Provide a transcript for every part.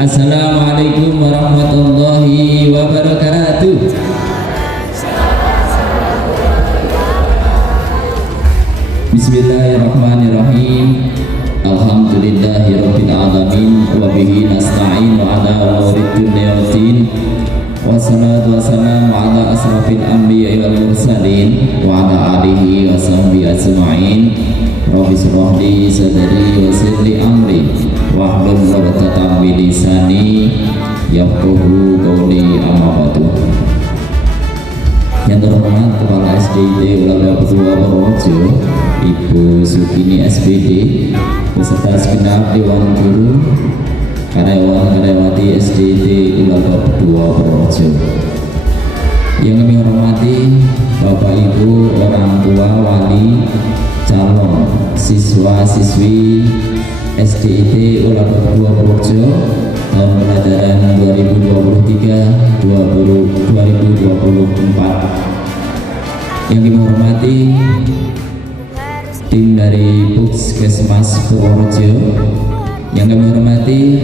Assalamualaikum warahmatullahi wabarakatuh. Bismillahirrahmanirrahim. Alhamdulillahirabbil alamin wa bihi nasta'in ala umuri dunya waddin. Wassalatu wassalamu ala asrafil anbiya'i wal mursalin wa ala alihi wa sahbihi ajma'in. Rabbi shrah li sadri wa yassir li amri wahlul 'uqdatam min lisani yafqahu qawli, amma ba'du. Yang terhormat Kepala SDIT Ulama Ketua Purworejo Ibu Sukini SPD beserta segenap Dewan Guru, karyawan-karyawati SDIT Ulama Ketua Purworejo. Yang kami hormati Bapak Ibu, orang tua, wali, calon siswa-siswi SDIT Ulama Ketua Purworejo tahun pelajaran 2023-2024. Yang kami hormati tim dari Puskesmas Purworejo, yang kami hormati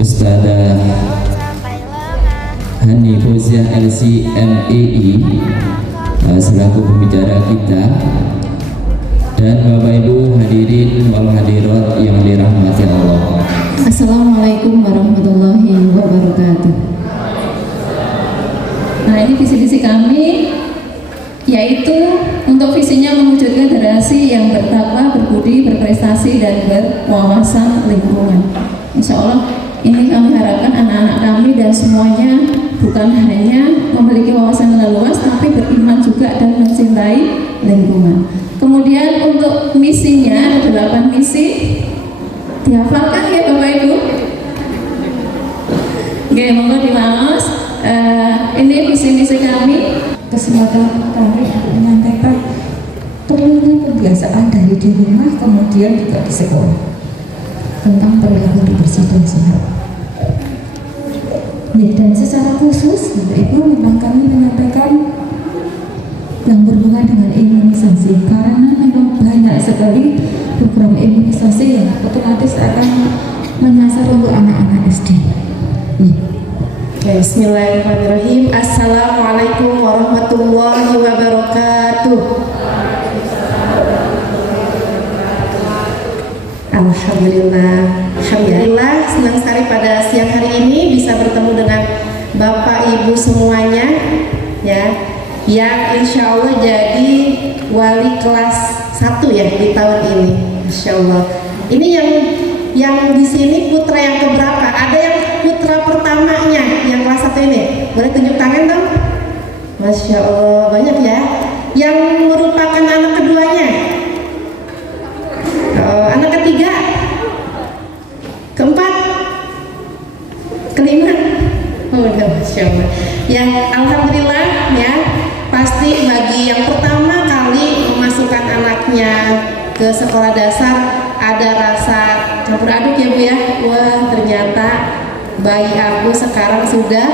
Ustadzah Hani Fauziah LC MEI selaku pembicara kita, dan Bapak Ibu hadirin wal hadirat yang dirahmati Allah. Assalamualaikum warahmatullahi wabarakatuh. Nah, ini visi-visi kami, yaitu untuk visinya mewujudkan generasi yang bertakwa, berbudi, berprestasi, dan berwawasan lingkungan. Insya Allah ini kami harapkan anak-anak kami dan semuanya bukan hanya memiliki wawasan yang luas, tapi beriman juga dan mencintai lingkungan. Kemudian untuk misinya ada 8 misi. Dihafalkan ya Bapak Ibu? Oke, monggo dimaos. Ini visi-misi kami. Kesempatan kami untuk menyampaikan perlunya kebiasaan dari di rumah, kemudian juga di sekolah, tentang perilaku bersih dan sehat. Ya, dan secara khusus Bapak Ibu memang kami menyampaikan yang berhubungan dengan imunisasi, karena memang banyak sekali program imunisasi yang otomatis akan menyasar untuk anak-anak SD. Bismillahirrahmanirrahim. Assalamualaikum warahmatullahi wabarakatuh. Alhamdulillah, senang sekali pada siang hari ini bisa bertemu dengan Bapak Ibu semuanya, ya, yang insya Allah jadi wali kelas 1 ya di tahun ini, insya Allah. Ini yang di sini putra yang keberapa? Ada yang putra pertamanya yang kelas 1 ini? Boleh tunjuk tangan dong? Masya Allah, banyak ya. Yang merupakan anak keduanya? Anak ketiga? Keempat? Kelima? Oh, Masya Allah. Ya, Alhamdulillah ya. Pasti bagi yang pertama kali memasukkan anaknya ke sekolah dasar ada rasa campur aduk ya Bu ya. Wah, ternyata bayi aku sekarang sudah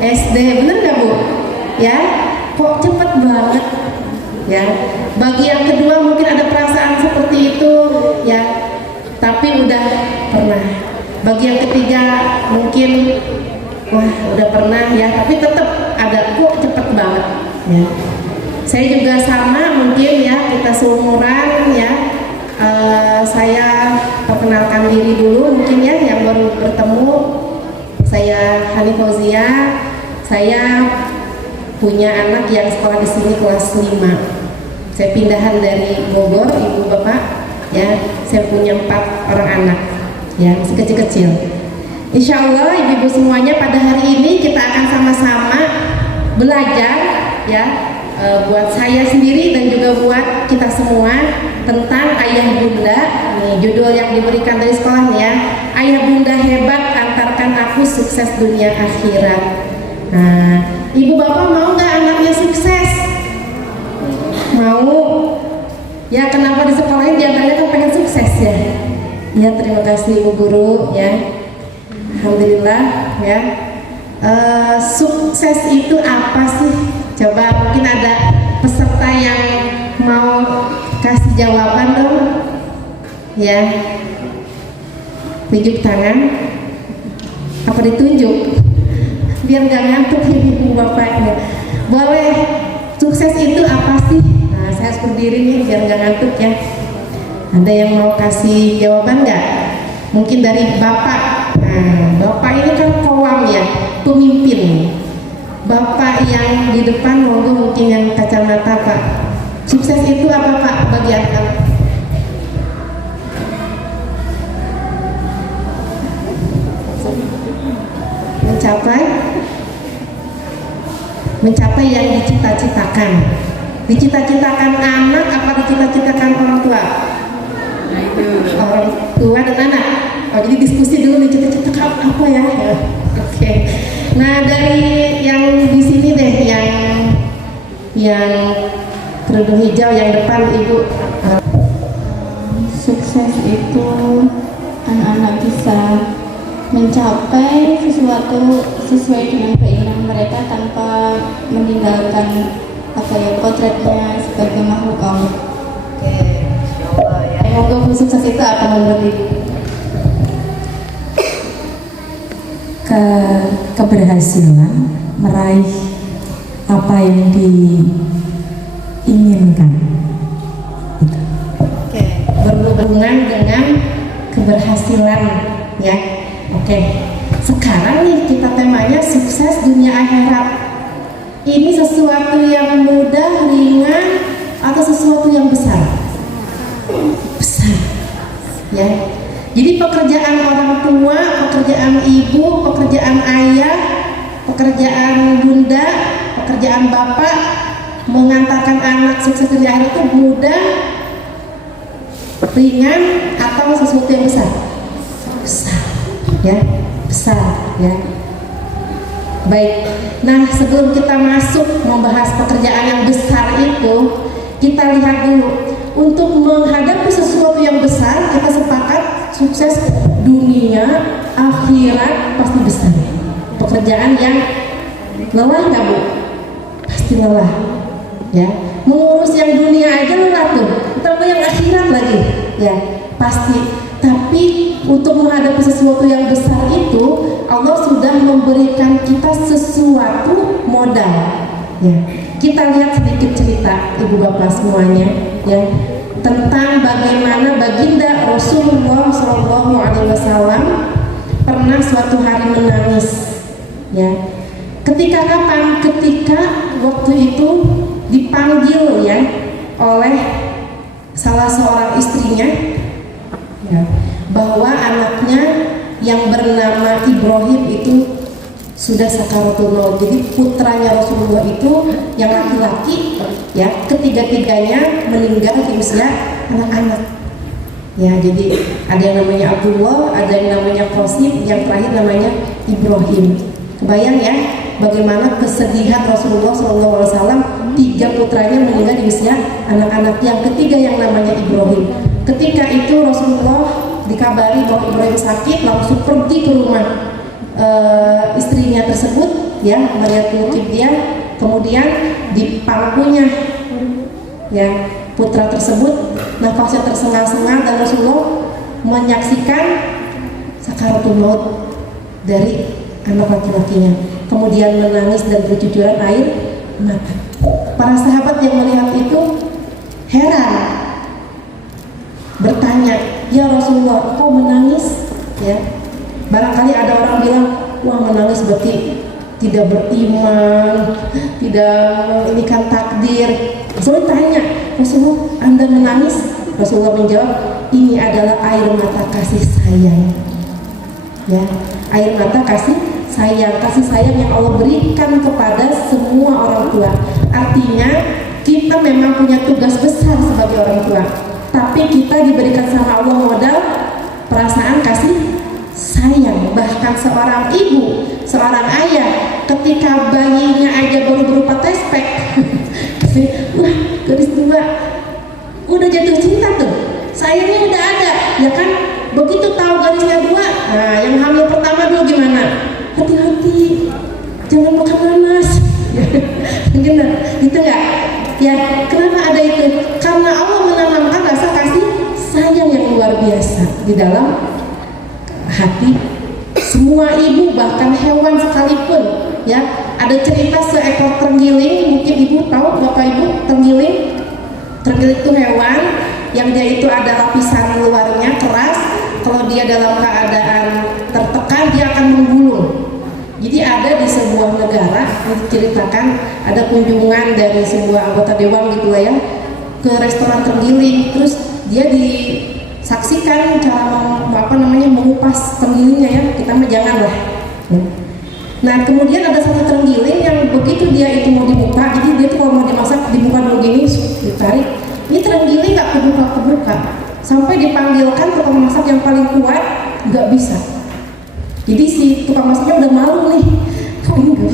SD, bener gak Bu? Ya, kok cepet banget ya. Bagi yang kedua mungkin ada perasaan seperti itu ya, tapi udah pernah. Bagi yang ketiga mungkin wah udah pernah ya, tapi tetap ada kok cepet banget ya. Saya juga sama mungkin ya, kita seumuran ya. Saya perkenalkan diri dulu mungkin ya, yang baru bertemu. Saya Hani Fauziah. Saya punya anak yang sekolah di sini kelas 5. Saya pindahan dari Bogor, Ibu Bapak ya. Saya punya 4 orang anak ya, masih kecil-kecil. Insya Allah ibu-ibu semuanya pada hari ini kita akan sama-sama belajar ya, buat saya sendiri dan juga buat kita semua tentang ayah bunda. Nih judul yang diberikan dari sekolah nih ya, ayah bunda hebat antarkan aku sukses dunia akhirat. Nah, ibu bapak mau nggak anaknya sukses? Mau ya. Kenapa di sekolah ini diantaranya kan pengen sukses ya? Ya, terima kasih ibu guru ya. Alhamdulillah ya. Sukses itu apa sih? Coba mungkin ada peserta yang mau kasih jawaban dong ya. Tunjuk tangan. Apa ditunjuk? Biar gak ngantuk ibu bapaknya. Boleh, sukses itu apa sih? Nah, saya harus berdiri nih biar gak ngantuk ya. Ada yang mau kasih jawaban nggak? Mungkin dari bapak. Nah, bapak ini kan kowam ya, pemimpin. Bapak yang di depan, monggo mungkin yang kacamata Pak. Sukses itu apa Pak bagi anak? Mencapai yang dicita-citakan. Dicita-citakan anak apa dicita-citakan orang tua? Orang tua dan anak. Oh, jadi diskusi dulu nih, cita-cita apa ya? Oke. Nah, dari yang di sini deh, yang kerudung hijau yang depan Ibu. Sukses itu anak-anak bisa mencapai sesuatu sesuai dengan keinginan mereka tanpa meninggalkan potretnya sebagai makhluk Allah. Oke, insyaallah ya. Semoga sukses itu apa menurut Ibu? Keberhasilan meraih apa yang diinginkan. Oke, berhubungan dengan keberhasilan ya. Oke, sekarang nih kita temanya sukses dunia akhirat. Ini sesuatu yang mudah, ringan, atau sesuatu yang besar? Besar ya. Jadi pekerjaan orang tua, pekerjaan ibu, pekerjaan ayah, pekerjaan bunda, pekerjaan bapak, mengantarkan anak sukses dunia akhirat itu mudah, ringan, atau sesuatu yang besar? Besar ya, besar ya. Baik, nah sebelum kita masuk membahas pekerjaan yang besar itu, kita lihat dulu. Untuk menghadapi sesuatu yang besar, kita sepakat sukses dunia akhirat pasti besar. Pekerjaan yang lelah nggak Bu? Pasti lelah ya. Mengurus yang dunia aja lelah tuh, tambah yang akhirat lagi ya, pasti. Tapi untuk menghadapi sesuatu yang besar itu, Allah sudah memberikan kita sesuatu modal ya. Kita lihat sedikit cerita Ibu Bapak semuanya ya, tentang bagaimana baginda Rasulullah SAW pernah suatu hari menangis ya. Ketika kapan? Ketika waktu itu dipanggil ya oleh salah seorang istrinya ya, bahwa anaknya yang bernama Ibrahim itu sudah sakaratul maut. Jadi putranya Rasulullah itu yang laki-laki ya, ketiga-tiganya meninggal di usia anak-anak ya. Jadi ada yang namanya Abdullah, ada yang namanya Qasim, yang terakhir namanya Ibrahim. Kebayang ya bagaimana kesedihan Rasulullah SAW, tiga putranya meninggal di usia anak-anak, yang ketiga yang namanya Ibrahim. Ketika itu Rasulullah dikabari bahwa Ibrahim sakit, langsung pergi ke rumah istrinya tersebut ya, Mariatul Qibtiyah. Kemudian di pangkunya ya putra tersebut nafasnya tersengal-sengal, dan Rasulullah menyaksikan sakaratul maut dari anak laki-lakinya, kemudian menangis dan bercucuran air mata. Para sahabat yang melihat itu heran, bertanya, "Ya Rasulullah, kok menangis?" Ya, barangkali ada orang bilang, "Wah, menangis berarti tidak beriman, tidak menginginkan takdir." Rasulullah tanya, "Rasulullah, Anda menangis?" Rasulullah menjawab, "Ini adalah air mata kasih sayang." Ya, air mata kasih sayang yang Allah berikan kepada semua orang tua. Artinya kita memang punya tugas besar sebagai orang tua, tapi kita diberikan sama Allah modal perasaan kasih sayang. Bahkan seorang ibu, seorang ayah, ketika bayinya aja baru berupa tespek, wah, garis 2 udah jatuh cinta tuh, sayangnya udah ada ya kan. Begitu tahu garisnya 2, nah yang hamil pertama dulu gimana? Hati-hati, jangan makan nanas. Benar, gitu nggak? Ya, kenapa ada itu? Karena Allah menanamkan rasa kasih sayang yang luar biasa di dalam hati semua ibu, bahkan hewan sekalipun, ya. Ada cerita seekor terenggiling, mungkin ibu tahu, bapak ibu, terenggiling. Terenggiling itu hewan yang dia itu ada lapisan luarnya keras. Kalau dia dalam keadaan tertekan, dia akan menggulung. Jadi ada di sebuah negara diceritakan ada kunjungan dari sebuah anggota dewan gitu lah ya ke restoran terenggiling, terus dia disaksikan cara mengupas terenggelingnya ya, kita mah jangan lah. Nah kemudian ada satu terenggiling yang begitu dia itu mau dibuka, jadi dia tuh kalau mau dimasak dibuka dulu gini, ditarik. Ini terenggiling nggak kebuka, sampai dipanggilkan tukang masak yang paling kuat, nggak bisa. Jadi si tukang masaknya udah malu nih, kok ini nggak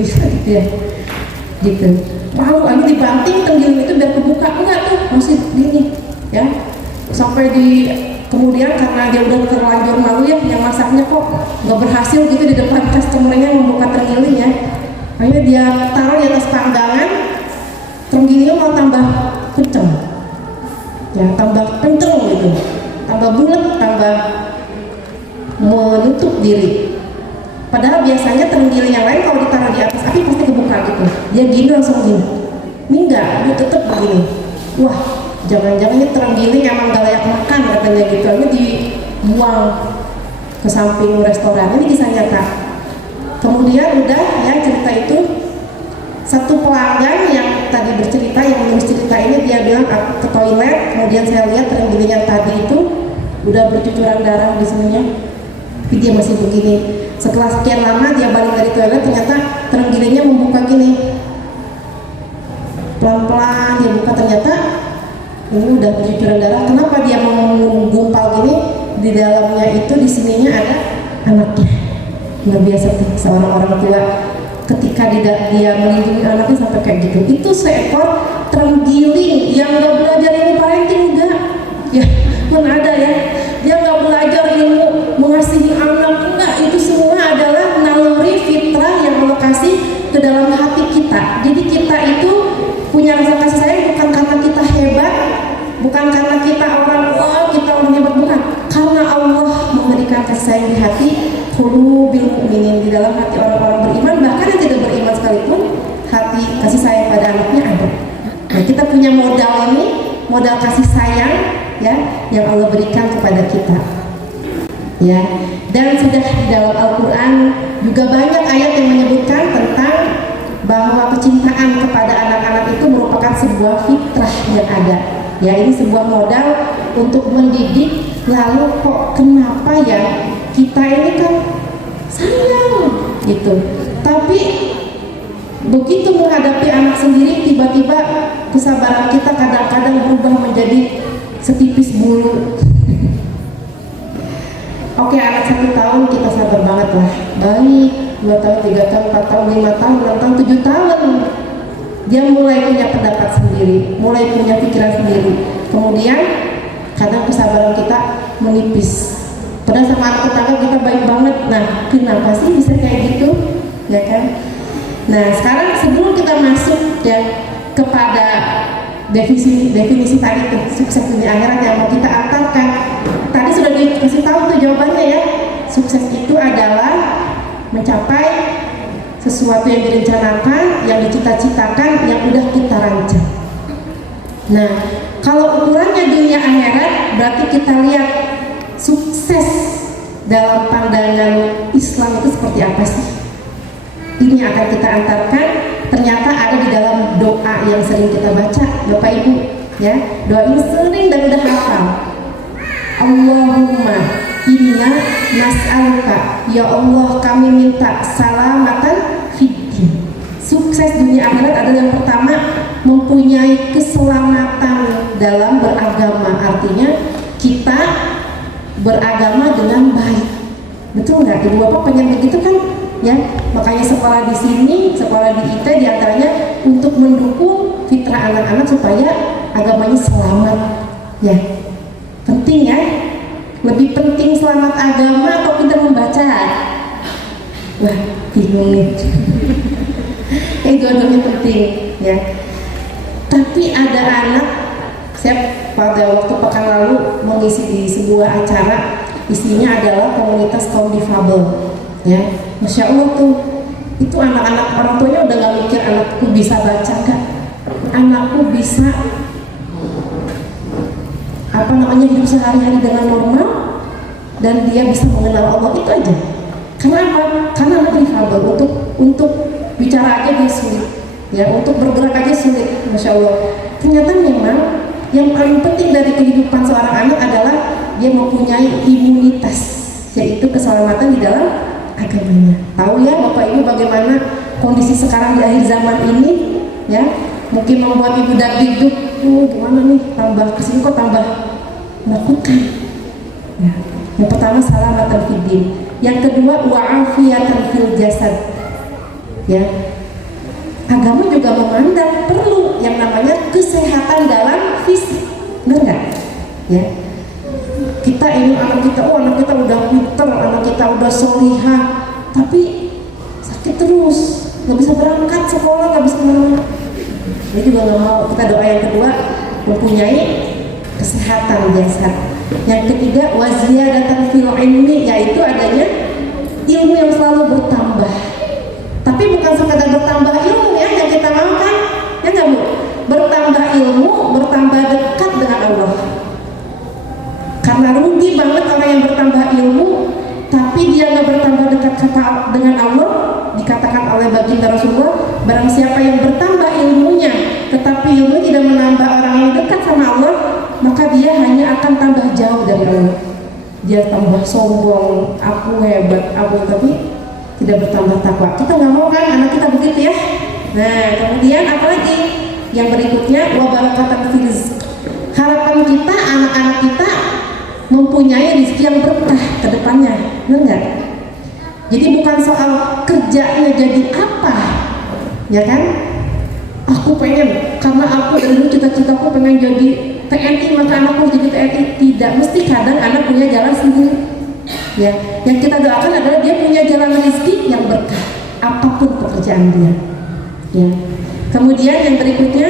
bisa gitu ya, gitu. Malu, akhirnya dibanting terenggiling itu biar kebuka, enggak tuh masih gini, ya. Sampai kemudian karena dia udah terlanjur malu ya, yang masaknya kok nggak berhasil gitu di depan customernya membuka terenggiling ya. Akhirnya dia taruh di atas panggangan, terenggiling mau tambah kenceng, ya tambah kenceng gitu, tambah bulat, tambah menutup diri. Padahal biasanya terenggiling yang lain kalau ditaruh di atas api pasti kebuka gitu. Dia gini langsung gini. Ini enggak, dia tetap begini. Wah, jangan-jangan ini terenggiling emang gak layak makan katanya gitu. Ini dibuang ke samping restoran. Ini kisah nyata. Kemudian udah ya cerita itu, satu pelanggan yang tadi bercerita, yang menulis cerita ini, dia bilang aku ke toilet, kemudian saya lihat terenggiling yang tadi itu udah bercucuran darah di sininya. Tapi dia masih begini. Setelah sekian lama dia balik dari toilet, ternyata terenggilingnya membuka gini, pelan-pelan dia buka, ternyata ini udah bercucuran darah. Kenapa dia menggumpal gini? Di dalamnya itu, di sininya ada anaknya. Luar biasa tuh seorang orang tua ketika dia melindungi anaknya sampai kayak gitu. Itu seekor terenggiling yang gak belajar ilmu parenting, enggak ya, mana ada ya, dia gak belajar ilmu mengasihi anak, enggak. Itu semua adalah naluri fitrah yang Allah kasih ke dalam hati kita. Jadi kita itu punya rasa kasih sayang bukan karena kita hebat, bukan karena kita kita orang hebat, bukan, karena Allah memberikan kasih sayang di hati qulubil mu'minin, di dalam hati orang-orang beriman, bahkan yang tidak beriman sekalipun hati kasih sayang pada anaknya ada. Nah, kita punya modal ini, modal kasih sayang ya yang Allah berikan kepada kita. Ya, dan sudah di dalam Al-Qur'an juga banyak ayat yang menyebutkan tentang bahwa kecintaan kepada anak-anak itu merupakan sebuah fitrah yang ada. Ya, ini sebuah modal untuk mendidik. Lalu kok kenapa ya kita ini kan sayang gitu, tapi begitu menghadapi anak sendiri tiba-tiba kesabaran kita kadang-kadang berubah menjadi setipis bulu. Oke, anak 1 tahun kita sabar banget lah, baik. 2 tahun, 3 tahun, 4 tahun, 5 tahun, 6 tahun, 7 tahun dia mulai punya pendapat sendiri, mulai punya pikiran sendiri. Kemudian kadang kesabaran kita menipis. Padahal sama anak tetangga kita baik banget. Nah, kenapa sih bisa kayak gitu? Ya kan? Nah, sekarang sebelum kita masuk ya kepada definisi tadi sukses dunia akhirat yang mau kita antarkan, tadi sudah dikasih tahu tuh jawabannya ya. Sukses itu adalah mencapai sesuatu yang direncanakan, yang dicita-citakan, yang udah kita rancang. Nah, kalau ukurannya dunia akhirat, berarti kita lihat sukses dalam pandangan Islam itu seperti apa sih? Ini akan kita antarkan. Ternyata ada di dalam doa yang sering kita baca, Bapak Ibu, ya. Doa ini sering dan udah hafal. Allahumma inna nas'aluka, ya Allah kami minta salamatan fiddin. Sukses dunia akhirat adalah yang pertama mempunyai keselamatan dalam beragama. Artinya kita beragama dengan baik. Betul nggak? Ibu bapak pengen begitu kan? Ya, makanya sekolah di sini, sekolah di IT diantaranya untuk mendukung fitrah anak-anak supaya agamanya selamat. Ya, penting ya. Lebih penting selamat agama atau pintar membaca? Wah, bingung nih. Dua-duanya penting ya. Tapi ada anak, saya pada waktu pekan lalu mengisi di sebuah acara, isinya adalah komunitas kaum difabel, ya. Masya Allah tuh, itu anak-anak orang tuanya udah gak mikir anakku bisa baca gak, anakku bisa hidup sehari-hari dengan normal dan dia bisa mengenal Allah, itu aja. Kenapa? Karena anak difabel, untuk bicara aja dia sulit, ya, untuk bergerak aja sulit. Masya Allah. Ternyata memang yang paling penting dari kehidupan seorang anak adalah dia mempunyai imunitas, yaitu keselamatan di dalam agamanya. Tahu ya Bapak Ibu bagaimana kondisi sekarang di akhir zaman ini, ya, mungkin membuat ibu dagdikduk, gimana nih, tambah kesini kok tambah menakutkan. Ya. Yang pertama salamatan fid din, yang kedua wa'afiyatan fil jasad. Ya. Agama juga memandang perlu yang namanya kesehatan dalam fisik, benar nggak? Ya. Kita ingin anak kita udah pinter, anak kita udah solihah, tapi sakit terus, nggak bisa berangkat sekolah, nggak bisa kemana-mana. Ini juga nggak mau. Kita doa yang kedua, mempunyai kesehatan jasad. Yang ketiga waziyadatan fil ilmi, yaitu adanya ilmu yang selalu bertambah. Tapi bukan sekadar bertambah ilmu ya yang kita mau kan, ya nggak Bu? Bertambah ilmu, bertambah dekat dengan Allah. Karena rugi banget orang yang bertambah ilmu, tapi dia nggak bertambah dekat dengan Allah. Dikatakan oleh baginda Rasulullah, barang siapa yang bertambah ilmunya, tetapi ilmu tidak menambah orang yang dekat sama Allah, maka dia hanya akan tambah jauh dari Allah. Dia tambah sombong, aku hebat, aku, tapi tidak bertambah takwa. Kita nggak mau kan anak kita begitu ya. Nah, kemudian apalagi yang berikutnya, wabarakatan fil rizq. Harapan kita anak-anak kita mempunyai rezeki yang berkah ke depannya, benar nggak? Jadi bukan soal kerjanya jadi apa, ya kan? Aku pengen, karena aku dari dulu cita-citaku pengen jadi TNI, maka anakku jadi TNI. Tidak, mesti kadang anak punya jalan sendiri. Ya, yang kita doakan adalah dia punya jalan rezeki yang berkah, apapun pekerjaan dia. Ya. Kemudian yang berikutnya,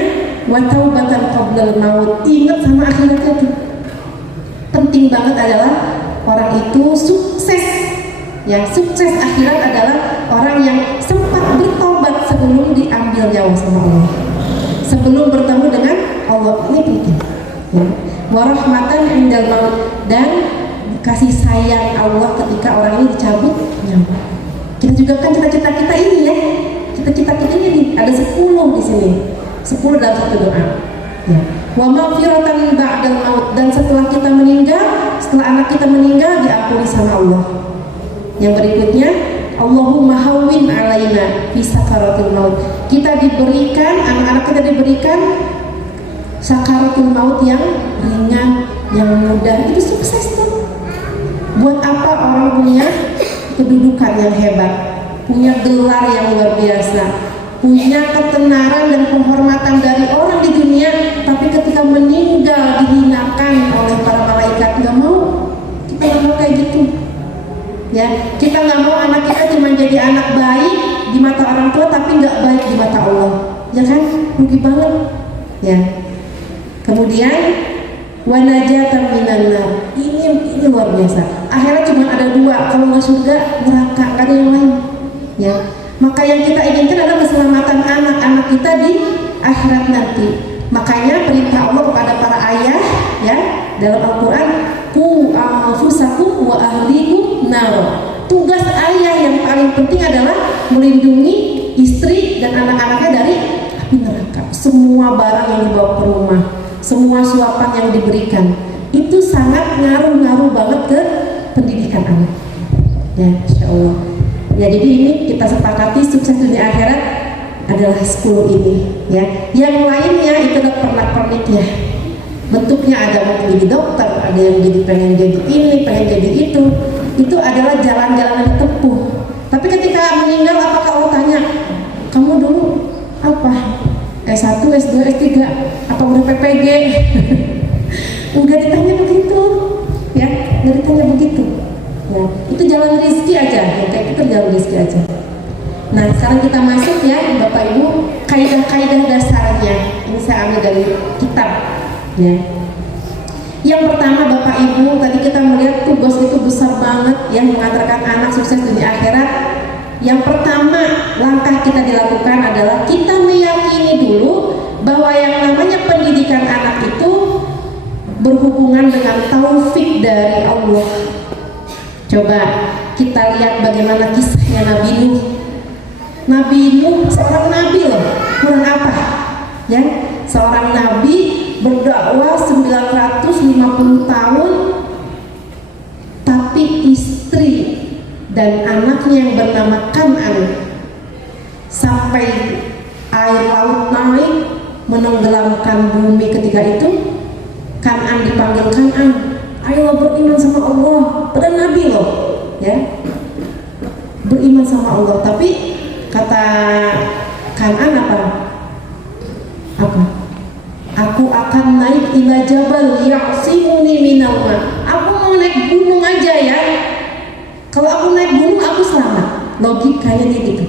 wa taubatan qablal maut. Ingat sama akhiratnya tuh. Penting banget adalah orang itu sukses. Ya, sukses akhirat adalah orang yang sempat bertobat sebelum diambil nyawa sama Allah, sebelum bertemu dengan Allah. Ini penting. Ya. Warahmatan indal maut, dan kasih sayang Allah ketika orang ini dicabut nyawa. Kita juga kan cita-cita kita ini ya, cita-cita kita ini ada 10 di sini, 10 dalam satu doa. Ya. Wa maghfiratan ba'dal maut, dan setelah kita meninggal, setelah anak kita meninggal, diampuni sama Allah. Yang berikutnya, Allahumma hawwin alaina fi sakaratul maut. Kita diberikan, anak-anak kita diberikan sakaratul maut yang ringan, yang mudah. Itu sukses tuh. Buat apa orang punya kedudukan yang hebat, punya gelar yang luar biasa, punya ketenaran dan penghormatan dari orang di dunia, tapi ketika meninggal dihinakan oleh para malaikat? Nggak mau. Kita nggak mau kayak gitu. Ya, kita nggak mau anak kita cuma jadi anak baik di mata orang tua, tapi nggak baik di mata Allah. Ya kan? Rugi banget. Ya. Kemudian wanajatan minan nar. Ini luar biasa. Akhirat cuma ada 2, kalau nggak surga, neraka, nggak ada yang lain. Ya. Maka yang kita inginkan adalah keselamatan anak-anak kita di akhirat nanti. Makanya perintah Allah kepada para ayah, ya, dalam Al-Quran, qu anfusakum wa ahlikum nar. Tugas ayah yang paling penting adalah melindungi istri dan anak-anaknya dari api neraka. Semua barang yang dibawa ke rumah, semua suapan yang diberikan, itu sangat ngaruh-ngaruh banget ke pendidikan anak. Ya, insya Allah. Ya, jadi ini kita sepakati sukses dunia akhirat adalah 10 ini. Ya, yang lainnya itu adalah pernak-pernik ya. Bentuknya ada mungkin jadi dokter, ada yang jadi pengen jadi ini, pengen jadi itu. Itu adalah jalan-jalan yang ditempuh. Tapi ketika meninggal, apakah Allah tanya, kamu dulu apa? S1, S2, S3, apa udah PPG? Enggak ditanya begitu, ya, enggak ditanya begitu. Ya, itu jalan rezeki aja, ya, kayak itu jalan rezeki aja. Nah, sekarang kita masuk ya, Bapak Ibu, kaidah-kaidah dasarnya. Ini saya ambil dari kitab. Ya. Yang pertama Bapak Ibu, tadi kita melihat tugas itu Yang pertama langkah kita dilakukan adalah kita meyakini dulu bahwa yang namanya pendidikan anak itu berhubungan dengan taufik dari Allah. Coba kita lihat bagaimana kisahnya Nabi Nuh. Nabi Nuh seorang nabi loh, kurang apa? Ya, seorang nabi berdakwah 950 tahun, tapi istri dan anaknya yang bernama Kan'an sampai air laut naik menenggelamkan bumi. Ketika itu Kan'an dipanggil, Kan'an, ayolah beriman sama Allah. Padahal nabi loh, ya, beriman sama Allah. Tapi kata Kan'an apa? Aku akan naik ila jabal ya'simuni minal ma. Aku mau naik gunung aja ya. Kalau aku naik gunung aku selamat. Logikanya gitu.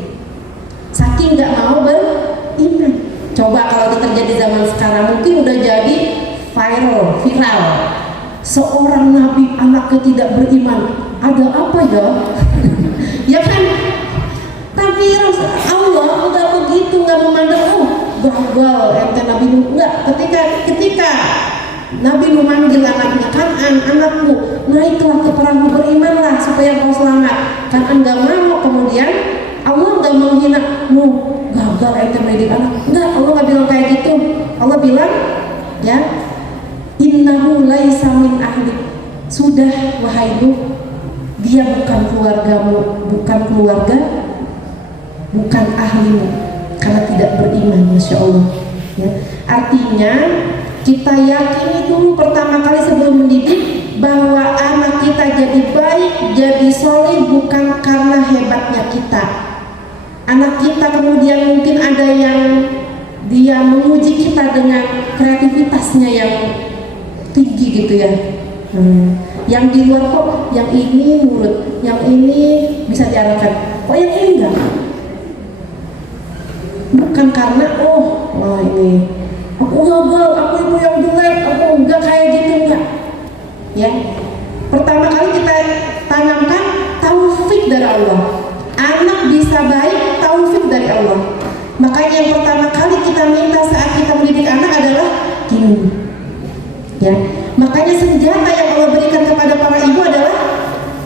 Saking nggak mau beriman. Coba kalau itu terjadi zaman sekarang, mungkin udah jadi viral. Seorang nabi anaknya tidak beriman. Ada apa ya? Ya kan? Tapi Allah udah begitu, nggak memandang gagal ente Nabi Nuh. Enggak, ketika Nabi Nuh manggil anaknya, Kan'an, anakku, naiklah ke perahu, berimanlah supaya kau selamat. Kan'an nggak mau. Kemudian Allah nggak menghina Nuh, gagal ente mendidik anak. Enggak, Allah nggak bilang kayak gitu. Allah bilang, ya, innahu laisa min ahli. Sudah wahai Nuh, dia bukan keluargamu, bukan ahlimu, karena tidak beriman. Masya Allah, ya. Artinya kita yakini dulu pertama kali sebelum mendidik bahwa anak kita jadi baik, jadi soleh bukan karena hebatnya kita. Anak kita kemudian mungkin ada yang dia menguji kita dengan kreativitasnya yang tinggi gitu ya. Yang di luar kok yang ini nurut, yang ini bisa diarahkan, kok yang ini enggak? Bukan karena ini aku gagal, aku ibu yang jelek, aku enggak kayak gitu, enggak. Ya, pertama kali kita tanamkan taufik dari Allah. Anak bisa baik, taufik dari Allah. Makanya yang pertama kali kita minta saat kita mendidik anak adalah gini. Ya, makanya senjata yang Allah berikan kepada para ibu adalah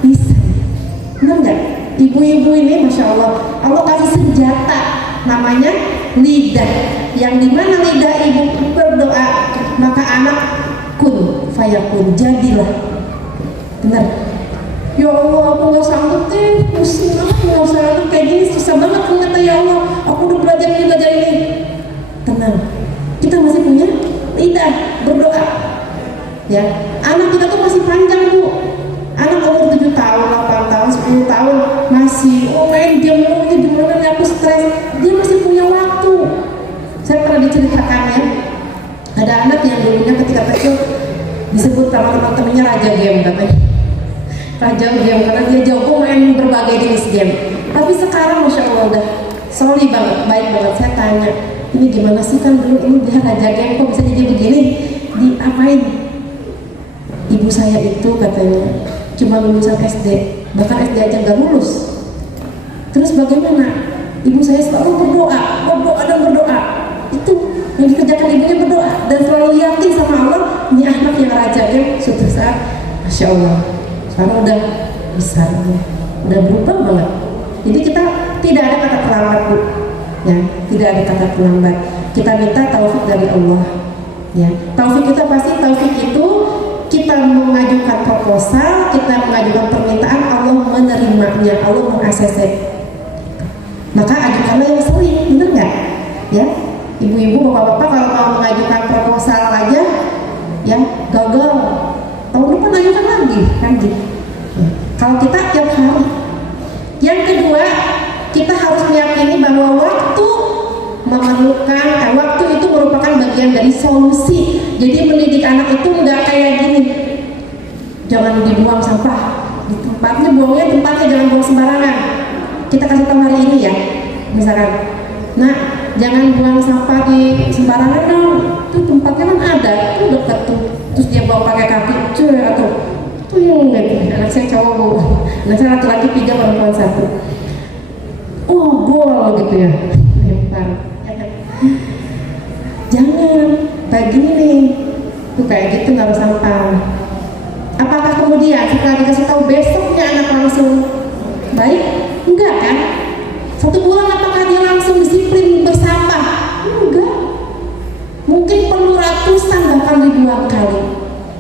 lisan. Benar nggak? Ibu-ibu ini, masya Allah, Allah kasih senjata namanya lidah, yang dimana lidah ibu berdoa maka anak kun fayakun, jadilah. Benar. Ya Allah, aku nggak sanggup deh, pusing banget ngurusin anak kayak gini, susah banget ternyata ya Allah. Aku udah belajar ini. Tenang, kita masih punya lidah berdoa. Ya, anak kita tuh masih panjang Bu. Anak umur 7 tahun, 8 tahun, 10 tahun masih main dia mulu, gimana nih aku stres. Dia masih punya waktu. Saya pernah diceritakan ya, ada anak yang dulunya ketika kecil disebut sama teman-temannya raja game katanya. Raja game karena dia jago main berbagai jenis game. Tapi sekarang masya Allah udah solid banget, baik banget. Saya tanya, ini gimana sih, kan dulu ini dia raja game kok bisa jadi begini? Diapain? Ibu saya itu katanya cuma lulusan SD, bahkan SD aja nggak lulus. Terus bagaimana? Ibu saya selalu berdoa dan berdoa. Itu yang dikerjakan ibunya, berdoa dan selalu yakin sama Allah. Ini anak yang raja kan. Suatu saat, masya Allah, sekarang udah besar, udah berubah banget. Jadi kita tidak ada kata terlambat Bu, ya, tidak ada kata terlambat. Kita minta taufik dari Allah. Ya, taufik kita pasti taufik itu kita mengajukan proposal, kita mengajukan permintaan, Allah menerimanya, Allah meng-ACC. Maka ajukanlah yang sering, benar nggak? Ya, ibu-ibu, bapak-bapak kalau mau mengajukan proposal aja, ya gagal, tahun depan ajukan lagi, kan gitu. Ya. Kalau kita tiap hari. Yang kedua, kita harus meyakini bahwa waktu waktu itu merupakan bagian dari solusi. Jadi mendidik anak itu nggak kayak gini, jangan dibuang sampah di tempatnya, buangnya tempatnya, jangan buang sembarangan. Kita kasih tahu hari ini ya, misalkan, nah jangan buang sampah di sembarangan dong, tuh tempatnya kan ada, tuh dekat tuh, terus dia bawa pakai kaki, atau tuh yang anak saya cowok Bu, anak saya laki-laki 3, perempuan 1. gitu ya, lempar. Jangan, begini nih, tuh kayak gitu naruh sampah. Apakah kemudian setelah dikasih tahu besoknya anak langsung baik? Enggak kan? 1 bulan apakah dia langsung disiplin bersampah? Enggak. Mungkin perlu ratusan bahkan ribuan kali.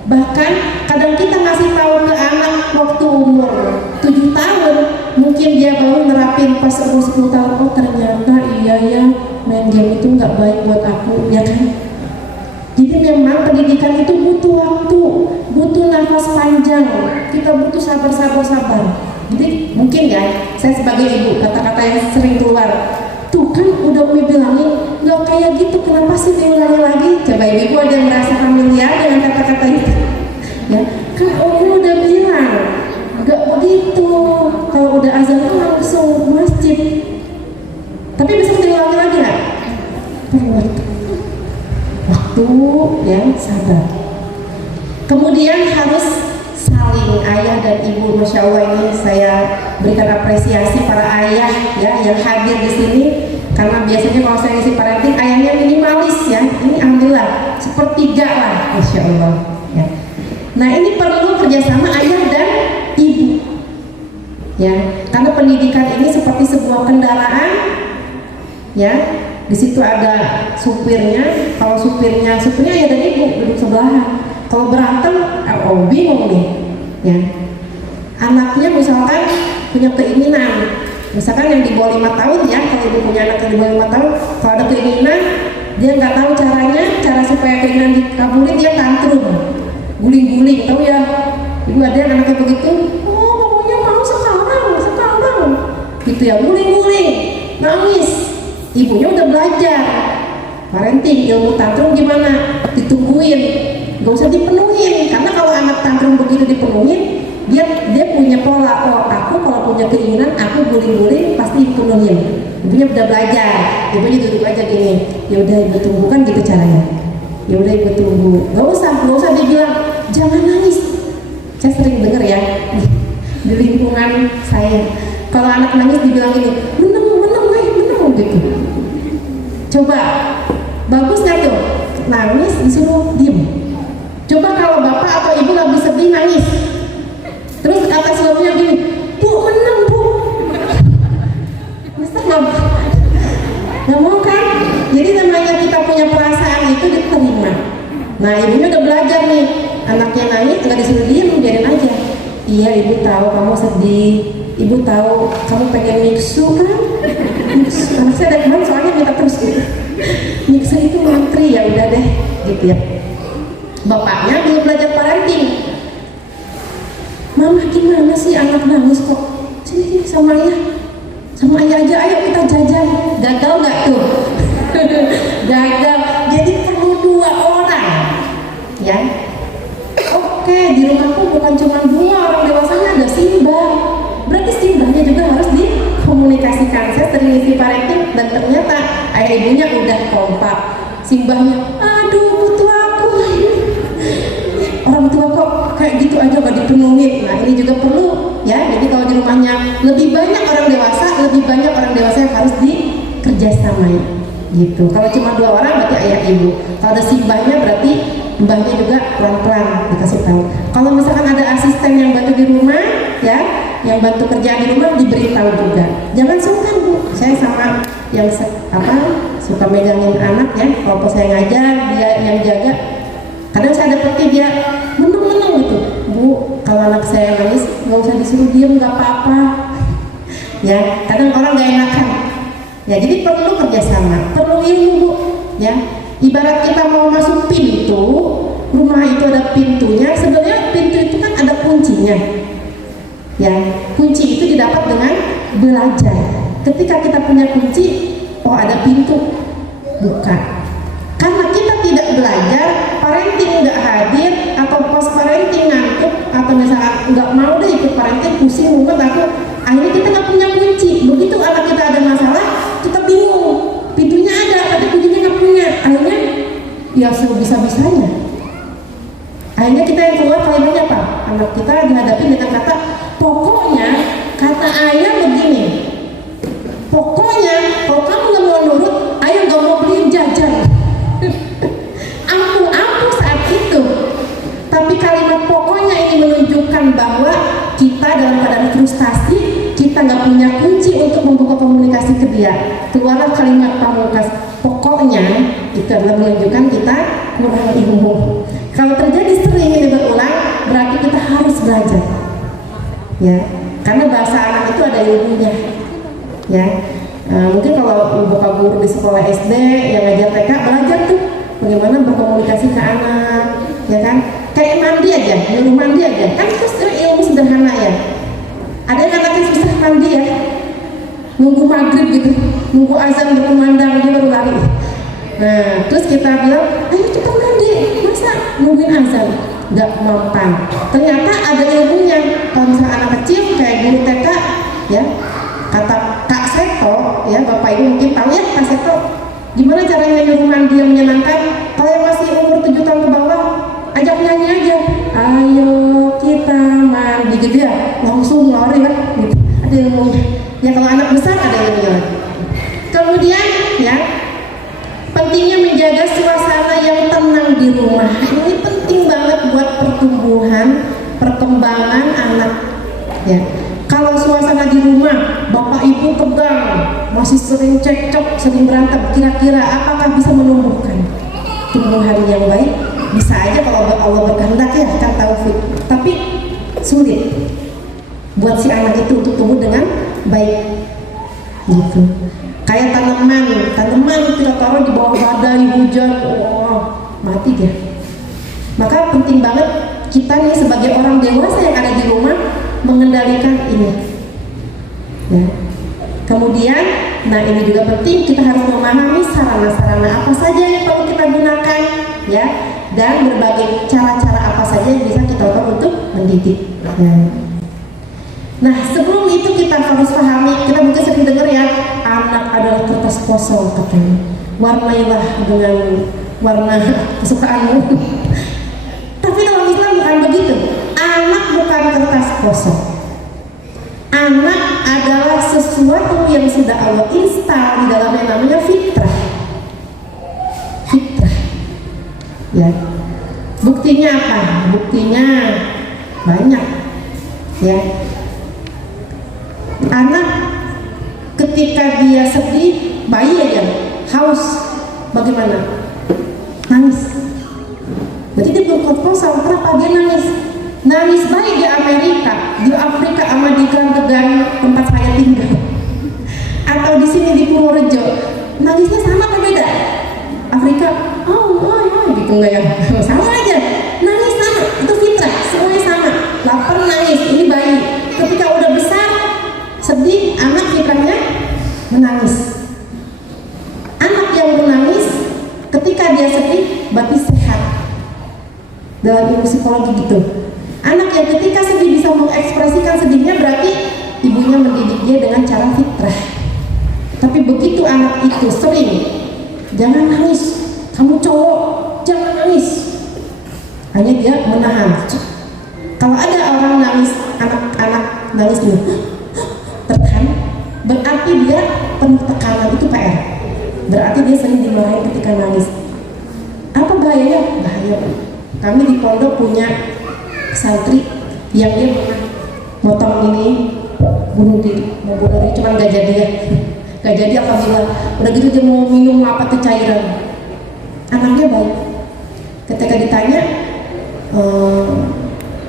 Bahkan kadang kita ngasih tahu ke anak waktu umur 7 tahun, mungkin dia baru nerapin pas umur 10 tahun. Oh ternyata iya ya, main game itu nggak baik buat aku, ya kan? Jadi memang pendidikan itu butuh waktu, butuh nafas panjang, kita butuh sabar. Jadi mungkin ya, saya sebagai ibu, kata-kata yang sering keluar, tuh kan udah Umi bilangin, nggak kayak gitu, kenapa sih diulangi lagi? Coba ibu ada yang merasa familiar dengan kata-kata itu? Ya, kan Umi udah bilang, nggak begitu, kalau udah azan tuh langsung masjid. Tapi besok diulangi lagi nggak? Perlu waktu yang sabar. Kemudian harus saling, ayah dan ibu. Masya Allah, ini saya berikan apresiasi para ayah ya yang hadir di sini, karena biasanya kalau saya ngisi parenting ayahnya minimalis ya, ini alhamdulillah sepertiga lah, Masya Allah ya. Nah ini perlu kerjasama ayah dan ibu ya, karena pendidikan ini seperti sebuah kendaraan ya. Di situ ada supirnya, kalau supirnya ayah dan ibu duduk sebelahan. Kalau berantem, oh bingung nih ya. Anaknya misalkan punya keinginan, misalkan yang di bawah 5 tahun ya, kalau ibu punya anak yang di bawah 5 tahun, kalau ada keinginan, dia nggak tahu cara supaya keinginan dikabulin, dia tantrum, guling-guling, tahu ya? Ibu ada yang anaknya begitu, oh pokoknya mau sekarang, gitu ya, guling-guling, nangis. Ibunya udah belajar parenting, ilmu tantrum gimana, ditungguin, gak usah dipenuhin, karena kalau anak tantrum begitu dipenuhin, dia punya pola, oh aku kalau punya keinginan aku guling-guling pasti dipenuhin. Ibunya udah belajar, ibunya duduk aja gini, ya udah ibu tunggu, kan gitu caranya. Ya udah ibu tunggu, gak usah dibilang jangan nangis. Saya sering dengar ya di lingkungan saya, kalau anak nangis dibilang gini, meneng gitu. Coba bagus nggak tuh nangis disuruh diem? Coba kalau bapak atau ibu lagi sedih nangis, terus kata suaminya gini, bu menang bu, masa nggak mau kan? Jadi namanya kita punya perasaan itu diterima. Nah ibunya udah belajar nih, anaknya nangis nggak disuruh diem, biarin aja. Iya ibu tahu kamu sedih, ibu tahu kamu pengen miksu kan? Anak saya dari kemarin soalnya minta terus gitu. Miksu itu mantri, ya udah deh gitu ya. Bapaknya belum belajar parenting. Mama gimana sih anak nangis kok? Sini sama ayah aja, ayo kita jajan. Gagal nggak tuh? Gagal. Jadi perlu 2 orang ya. Oke, di rumahku bukan cuma 2 orang dewasanya, ada simbah. Berarti simbahnya juga harus dikomunikasikan. Saya sering isi parenting dan ternyata ayah ibunya udah kompak. Simbahnya, aduh butuh aku, orang tua kok kayak gitu aja gak dipenuhi. Nah ini juga perlu ya. Jadi kalau di rumahnya lebih banyak orang dewasa yang harus dikerjasamai gitu. Kalau cuma 2 orang berarti ayah ibu. Kalau ada simbahnya berarti mbahnya juga pelan-pelan dikasih tahu. Kalau misalkan ada asisten yang bantu di rumah ya, yang bantu kerjaan di rumah, diberitahu juga. Jangan sungkan bu. Saya sama yang suka megangin anak ya. Kalau pas saya ngajar dia yang jaga. Kadang saya dapetin dia meneng gitu. Bu, kalau anak saya nangis nggak usah disuruh diem, nggak apa-apa. Ya, kadang orang nggak enakan. Ya, jadi perlu kerjasama, perlu ilmu bu. Ya, ibarat kita mau masuk pintu, rumah itu ada pintunya. Sebenarnya pintu itu kan ada kuncinya. Ya, kunci itu didapat dengan belajar. Ketika kita punya kunci, oh ada pintu, buka. Karena kita tidak belajar, parenting nggak hadir, atau pas parenting ngantuk, atau misalkan nggak mau deh ikut parenting, pusing mumet aku, akhirnya kita nggak punya kunci. Begitu anak kita ada masalah, kita bingung. Pintunya ada, tapi kuncinya nggak punya. Akhirnya ya sebisa-bisanya. Akhirnya kita yang keluar kalimatnya apa? Anak kita dihadapi dengan kata, pokoknya kata ayah begini, Pokoknya kalau kamu nggak mau nurut, ayo nggak mau beliin jajan. Ampuh saat itu. Tapi kalimat pokoknya ini menunjukkan bahwa kita dalam keadaan frustasi, kita nggak punya kunci untuk membuka komunikasi ke dia. Keluarlah kalimat pamungkas pokoknya, itu adalah menunjukkan kita kurang ilmu. Kalau terjadi sering ini berulang, berarti kita harus belajar, ya. Karena bahasa anak itu ada ilmunya, ya. Mungkin kalau bapak guru di sekolah SD yang ngajar TK, belajar tuh bagaimana berkomunikasi ke anak, ya kan? Kayak mandi aja, nyuruh mandi aja, kan itu ilmu sederhana ya. Ada yang anak yang susah mandi ya, nunggu maghrib gitu, nunggu azan berkumandang dia baru lari. Nah, terus kita bilang, ayo cepat mandi, masa nungguin azan? Nggak mempan. Ternyata ada ilmunya. Kalau misalnya anak kecil kayak guru TK, ya, kata Kak Seto, ya Bapak Ibu mungkin tahu ya Kak Seto, gimana caranya nyuruh mandi yang menyenangkan? Kalau yang masih umur 7 tahun ke bawah, ajak nyanyi aja, ayo kita mandi gitu ya, langsung lari kan, gitu. Ada ilmunya. Ya kalau anak besar ada ilmunya. Kemudian ya, pentingnya menjaga suasana yang tenang di rumah. Ini penting banget buat perkembangan anak. Ya, kalau suasana di rumah, bapak ibu tegang, masih sering cekcok, sering berantem, kira-kira apakah bisa menumbuhkan tumbuhan yang baik? Bisa aja kalau Allah berkehendak ya, kan taufik. Tapi sulit buat si anak itu untuk tumbuh dengan baik. Gitu. Kayak tanaman kita taruh di bawah badai hujan, mati dia. Maka penting banget kita nih sebagai orang dewasa yang ada di rumah mengendalikan ini. Ya. Kemudian, nah ini juga penting, kita harus memahami sarana-sarana apa saja yang perlu kita gunakan, ya, dan berbagai cara-cara apa saja yang bisa kita lakukan untuk mendidik. Ya. Nah, sebelum itu kita harus pahami, kita mungkin sering dengar ya, anak adalah kertas kosong katanya. Warnailah dengan warna kesukaanmu. Tapi dalam Islam bukan begitu. Anak bukan kertas kosong. Anak adalah sesuatu yang sudah Allah install di dalamnya, namanya fitrah. Fitrah. Ya. Buktinya apa? Buktinya banyak. Ya. Anak ketika dia sedih, bayi aja haus, bagaimana? Nangis. Berarti dia belum kosong. Kenapa dia nangis? Nangis bayi di Amerika, di Afrika, sama di Gandegan tempat saya tinggal, atau di sini di Purworejo, nangisnya sama atau beda? Afrika, gitu nggak ya? Sama aja, nangis sama, itu fitrah, semuanya sama. Lapar nangis, ini bayi. Ketika udah besar, sedih, anak fitrahnya menangis. Anak yang menangis ketika dia sedih berarti sehat. Dalam ilmu psikologi gitu. Anak yang ketika sedih bisa mengekspresikan sedihnya berarti ibunya mendidik dia dengan cara fitrah. Tapi begitu anak itu sering, jangan nangis, kamu cowok, jangan nangis, hanya dia menahan. Kalau ada orang nangis, anak-anak nangis dulu, tertahan, berarti dia penuh tekanan, itu PR. Berarti dia sering dimarahin ketika nangis. Apa bahayanya? Bahaya. Kami di pondok punya santri yang dia motong ini, bunuh diri, mau bunuh diri, cuman gak jadi ya. Gak jadi alhamdulillah. Udah gitu dia mau minum apa tuh cairan. Anaknya baik. Ketika ditanya,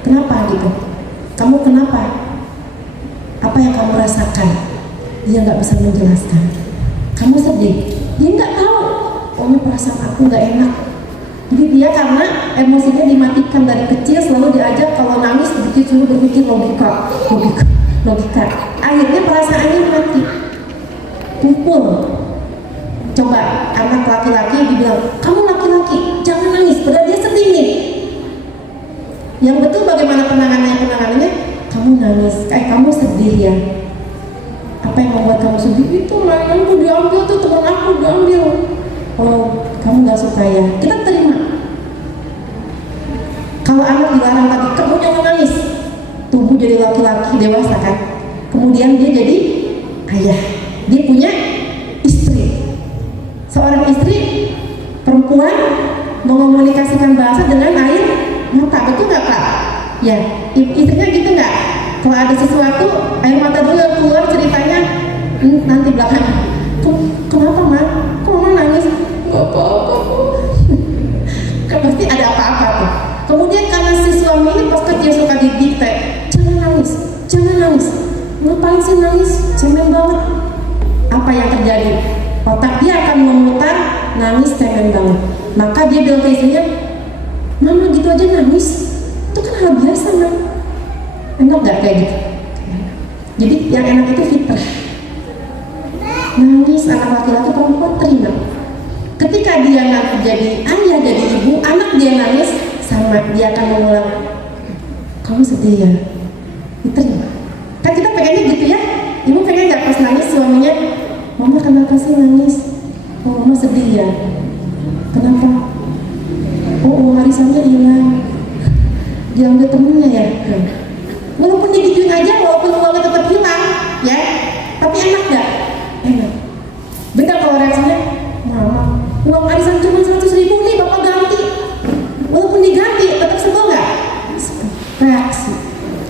kenapa gitu? Kamu kenapa? Apa yang kamu rasakan? Dia nggak bisa menjelaskan. Kamu sedih? Dia nggak tahu. Oh, ini perasaan aku nggak enak. Jadi dia karena emosinya dimatikan dari kecil, selalu diajak kalau nangis disuruh berpikir logika. Akhirnya perasaannya mati. Kumpul. Coba anak laki-laki dibilang, kamu laki-laki jangan nangis, padahal dia sedih nih. Yang betul bagaimana penanganannya? Kamu nangis, kamu sedih ya. Apa yang membuat kamu sedih? Itu mainanku diambil tuh, teman aku diambil. Oh, kamu nggak suka ya? Kita terima. Kalau anak dilarang lagi, kamu jangan nangis, tumbuh jadi laki-laki dewasa kan. Kemudian dia jadi ayah. dia punya istri. Seorang istri perempuan mengomunikasikan bahasa dengan air mata, betul nggak Pak? Ya, istrinya gitu nggak? Kalau ada sesuatu, air mata dulu keluar ceritanya, nanti belakang. Kenapa Ma? Kok Mama nangis? Nggak apa-apa kan pasti ada apa-apa tuh. Kemudian karena si suami ini pas kecil suka didikte, jangan nangis, jangan nangis. Ngapain sih nangis? Cemen banget. Apa yang terjadi? Otak dia akan memutar nangis cemen banget. Maka dia bilang ke istrinya, Mama gitu aja nangis, itu kan hal biasa Ma. Enak gak kayak gitu? Jadi yang enak itu fitrah. Nangis anak laki-laki perempuan terima. Ketika dia nanti jadi ayah, jadi ibu, anak dia nangis, sama dia akan mengulang, kamu sedih ya? Diterima. Kan kita pengennya gitu ya. Ibu pengen gak pas nangis suaminya, Mama kenapa sih nangis? Oh Mama sedih ya? Kenapa? Oh warisannya hilang, diambil temennya ya. Walaupun digituin aja, walaupun uangnya tetap hilang, ya. Tapi enak gak? Enak. Beda kalau reaksinya, Mama, uang warisan cuma 100.000 nih, Bapak ganti. Walaupun diganti, tetap sebel gak? Reaksi.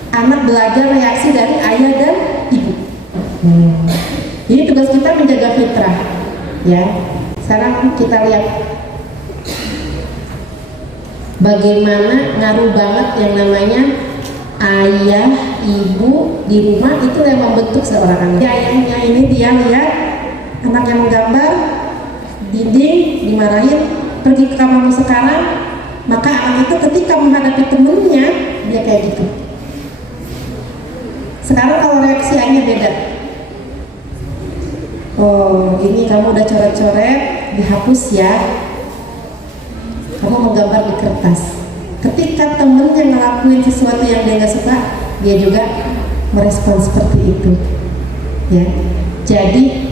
Anak belajar reaksi dari ayah dan ibu. Jadi tugas kita menjaga fitrah, ya. Sekarang kita lihat bagaimana ngaruh banget yang namanya ayah, ibu di rumah itu yang membentuk seorang anak. Ayahnya ini dia lihat anaknya menggambar, dinding, dimarahin, pergi ke kamarmu sekarang, maka anak itu ketika menghadapi temennya dia kayak gitu. Sekarang kalau reaksi ayahnya beda. Oh ini kamu udah coret-coret, dihapus ya. Kamu menggambar di kertas. Ketika temennya ngelakuin sesuatu yang dia nggak suka, dia juga merespon seperti itu, ya. Jadi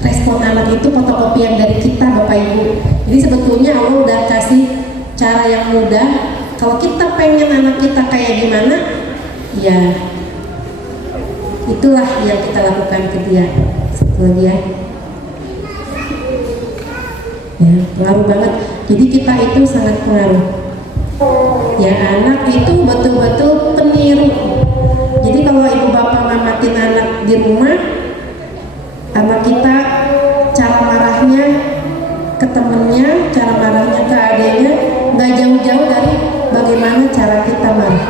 respon anak itu fotokopian dari kita, Bapak Ibu. Jadi sebetulnya Allah udah kasih cara yang mudah. Kalau kita pengen anak kita kayak gimana, ya itulah yang kita lakukan ke dia. Setelah dia, ya, pengaruh banget. Jadi kita itu sangat pengaruh. Ya anak itu betul-betul peniru. Jadi kalau ibu bapak ngamatin anak di rumah, anak kita cara marahnya ke temennya, cara marahnya ke adiknya nggak jauh-jauh dari bagaimana cara kita marah.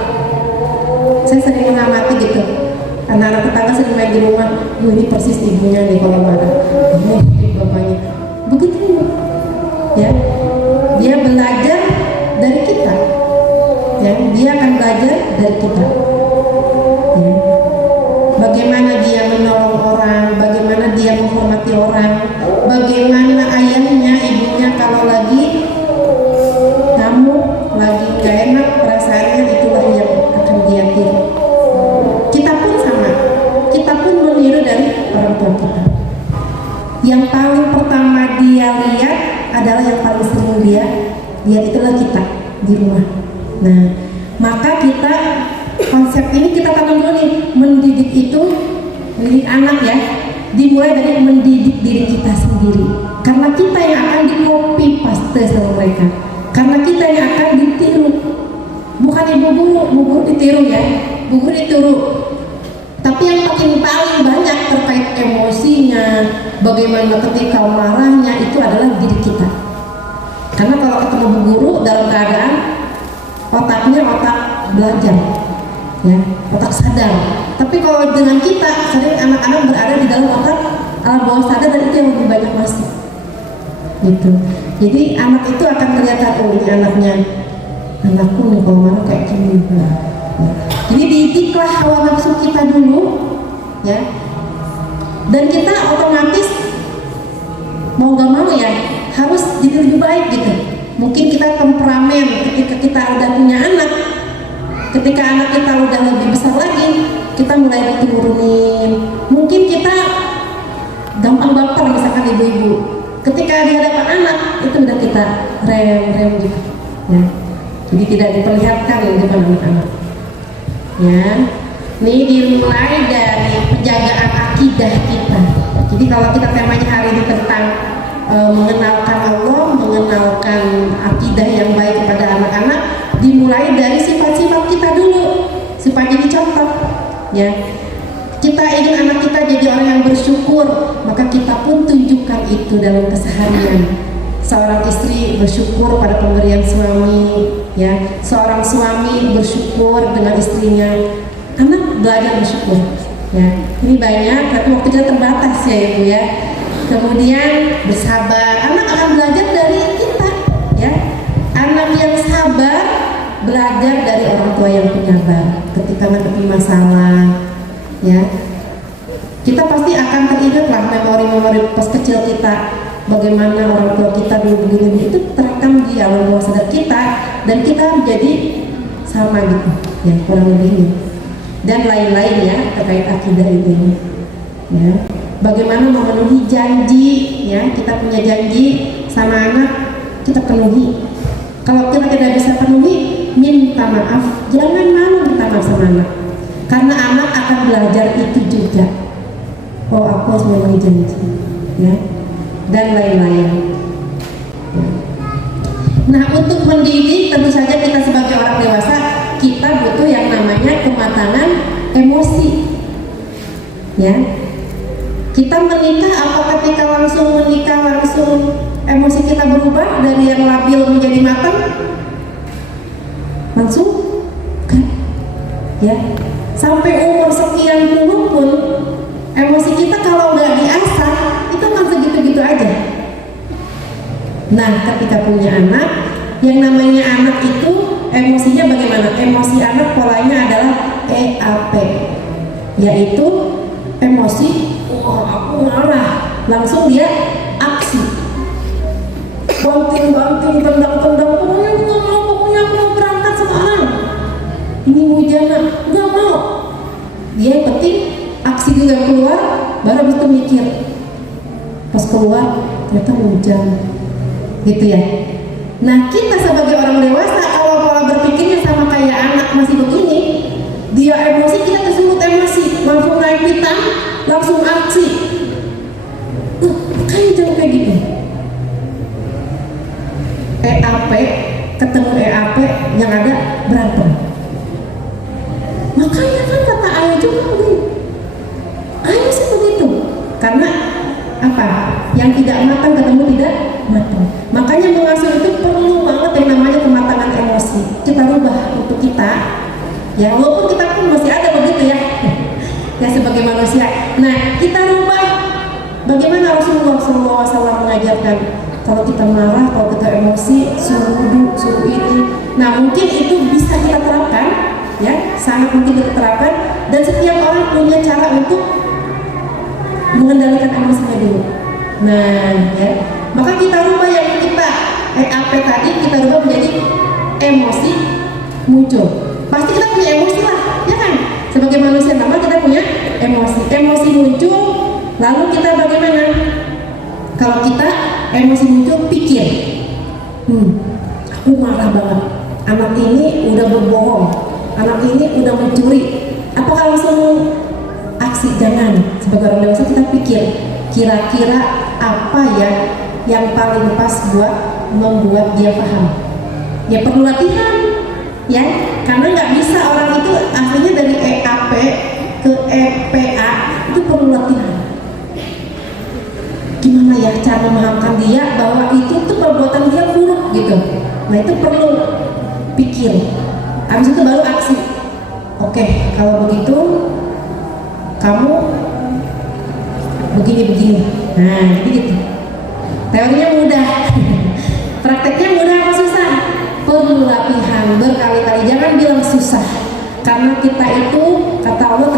Saya sering mengamati gitu. Anak-anak tetangga sering main di rumah, ini persis ibunya nih kalau marah, ini bapaknya. Begitu, ya. Dia belajar dari kita, ya. Dia akan belajar dari kita, ya. Bagaimana dia menolong orang, bagaimana dia menghormati orang, bagaimana ayahnya, ibunya kalau lagi kamu lagi gak enak perasaannya, itulah yang akan dia tiru. Kita pun sama, kita pun meniru dari orang tua kita. Yang paling pertama dia lihat adalah yang paling sering dia lihat, itulah kita di rumah. Nah, maka kita konsep ini kita tanam dulu nih, mendidik itu, mendidik anak ya, dimulai dari mendidik diri kita sendiri. Karena kita yang akan di copy paste sama mereka. Karena kita yang akan ditiru. Bukan ibu guru ditiru ya, bu guru ditiru. Tapi yang paling banyak terkait emosinya, bagaimana ketika marahnya, itu adalah diri kita. Karena kalau ketemu bu guru dalam keadaan otaknya otak belajar, ya, otak sadar. Tapi kalau dengan kita sering anak-anak berada di dalam otak alam bawah sadar, dan itu yang lebih banyak masuk, gitu. Jadi anak itu akan kelihatan, oh ini anakku nih kalau marah kayak gini. Jadi didiklah hawa nafsu kita dulu, ya. Dan kita otomatis mau gak mau ya harus jadi lebih baik gitu. Mungkin kita temperamen ketika kita udah punya anak, ketika anak kita udah lebih besar lagi, kita mulai turunin. Mungkin kita gampang baper, misalkan ibu-ibu, ketika di hadapan anak itu udah kita rem gitu, ya. Jadi tidak diperlihatkan di depan anak-anak, ya. Ini dimulai dari penjagaan akidah kita. Jadi kalau kita temanya hari ini tentang mengenalkan Allah, mengenalkan akidah yang baik kepada anak-anak, dimulai dari sifat-sifat kita dulu supaya jadi contoh, ya. Kita ingin anak kita jadi orang yang bersyukur, maka kita pun tunjukkan itu dalam keseharian. Seorang istri bersyukur pada pemberian suami, ya. Seorang suami bersyukur dengan istrinya. Anak belajar bersyukur, ya. Ini banyak, tapi waktu kita terbatas ya Ibu ya. Kemudian bersabar, anak akan belajar dari kita, ya. Anak yang sabar belajar dari orang tua yang penyabar. Ketika menghadapi masalah, ya, kita pasti akan teringatlah memori-memori pas kecil kita, bagaimana orang tua kita dulu begini, itu terekam di alam bawah sadar kita dan kita menjadi sama gitu, ya, kurang lebihnya. Dan lain-lain ya terkait akidah ini, ya. Bagaimana memenuhi janji, ya, kita punya janji sama anak, kita penuhi. Kalau kita tidak bisa penuhi, minta maaf, jangan malu minta maaf sama anak, karena anak akan belajar itu juga. Oh, aku harus memenuhi janji, ya, dan lain-lain. Nah, untuk mendidik tentu saja kita sebagai orang dewasa kita butuh yang namanya kematangan emosi, ya. Kita menikah, apa ketika langsung menikah langsung emosi kita berubah dari yang labil menjadi matang? Langsung kan, ya. Sampai umur sekian puluh pun emosi kita kalau nggak diasah itu kan segitu-gitu aja. Nah, ketika punya anak, yang namanya anak itu emosinya bagaimana? Emosi anak polanya adalah EAP, yaitu emosi, oh aku marah, langsung dia aksi, banting-banting, tendang-tendang, pokoknya aku nggak mau, pokoknya aku mau berangkat sekarang, ini hujan, nggak mau. Dia yang penting aksi juga keluar, baru habis itu mikir, pas keluar ternyata hujan, gitu ya. Nah, kita sebagai orang dewasa kalau pola berpikirnya sama kayak anak masih begini, dia emosi, kita kesulut emosi, langsung naik pitam, langsung aksi. Makanya jangan kayak gitu. EAP ketemu EAP yang ada berantem. Makanya kan kata ayah juga begitu. Ayah sih begitu. Karena apa? Yang tidak matang ketemu tidak matang. Makanya mengasuh itu perlu banget yang namanya kematangan emosi. Kita rubah untuk kita, ya, walaupun kita pun masih ada begitu ya, ya sebagai manusia. Nah, kita rubah. Bagaimana Rasulullah SAW mengajarkan? Kalau kita marah, kalau kita emosi, suruh wudhu, suruh ini. Nah, mungkin itu bisa kita terapkan, ya, sangat mungkin kita terapkan. Dan setiap orang punya cara untuk mengendalikan emosinya dulu. Nah, ya, maka kita rubah yang kita EAP tadi, kita rubah menjadi emosi muncul. Pasti kita punya emosi lah, ya kan? Sebagai manusia normal kita punya emosi. Emosi muncul, lalu kita bagaimana? Kalau kita emosi muncul, pikir, aku marah banget. Anak ini udah berbohong, anak ini udah mencuri. Apakah langsung aksi? Jangan. Sebagai orang dewasa kita pikir, kira-kira apa ya yang paling pas buat membuat dia paham. Ya perlu latihan, ya, karena nggak bisa orang itu aslinya dari EAP ke EPA, itu perlu latihan. Gimana ya cara memahamkan dia bahwa itu tuh perbuatan dia buruk gitu. Nah, itu perlu pikir. Habis itu baru aksi. Oke, kalau begitu kamu begini-begini. Nah, jadi gitu. Teorinya mudah, prakteknya mudah apa susah? Perlu latihan berkali-kali. Jangan bilang susah, karena kita itu, kata Allah,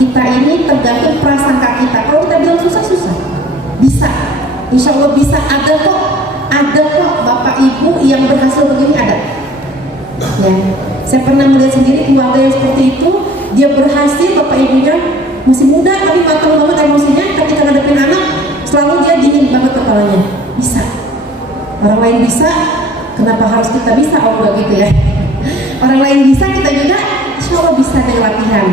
kita ini tergantung prasangka kita. Kalau kita bilang susah, bisa. Insya Allah bisa. Ada kok bapak ibu yang berhasil begini, ada. Ya, saya pernah melihat sendiri keluarga yang seperti itu. Dia berhasil, bapak ibunya masih muda tapi matang banget emosinya. Ketika ngadepin anak, selalu dia dingin banget kepalanya. Bisa. Orang lain bisa, kenapa harus kita bisa? Oh, gitu ya. Orang lain bisa, kita juga insya Allah bisa dengan latihan.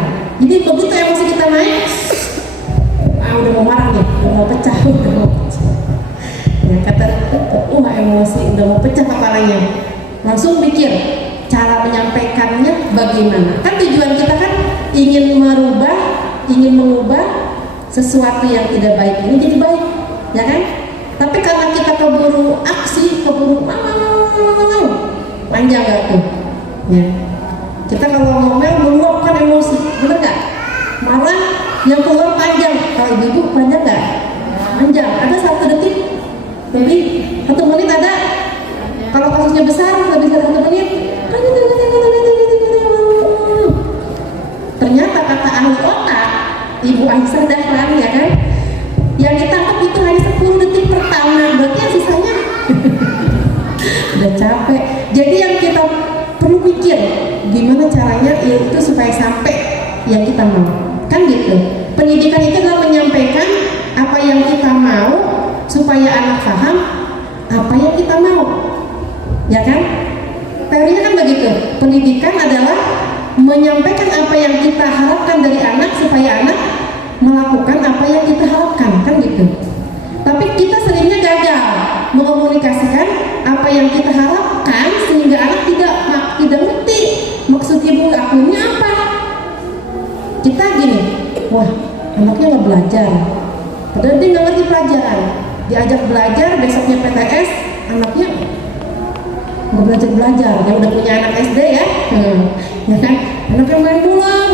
amin. Kan tujuan kita kan ingin mengubah sesuatu yang tidak baik ini jadi baik, ya kan? Tapi karena kita keburu aksi, keburu panjang gak tuh? Ya. Kita kalau ngomel meluapkan emosi, bener gak? Malah yang keluar panjang. Kalau ibu panjang gak? Panjang. Ada 1 detik, lebih 1 menit ada. Kalau kasusnya besar lebih dari 1 menit. Ternyata kata ahli otak, Ibu Aisyah Dahlan, ya kan? Yang ditangkap itu hanya 10 detik pertama, berarti yang sisanya udah capek. Jadi yang kita perlu pikir gimana caranya itu supaya sampai yang kita mau, kan gitu. Pendidikan itu adalah menyampaikan apa yang kita mau supaya anak paham apa yang kita mau, ya kan? Teorinya kan begitu. Pendidikan adalah menyampaikan apa yang kita harapkan dari anak supaya anak melakukan apa yang kita harapkan, kan gitu. Tapi kita seringnya gagal mengkomunikasikan apa yang kita harapkan sehingga anak tidak ngerti maksud ibu lakuinnya apa. Kita gini, wah anaknya nggak belajar, padahal dia nggak ngerti pelajaran. Diajak belajar, besoknya PTS, anaknya nggak belajar, yang udah punya anak SD ya, ya kan? Anaknya main pulang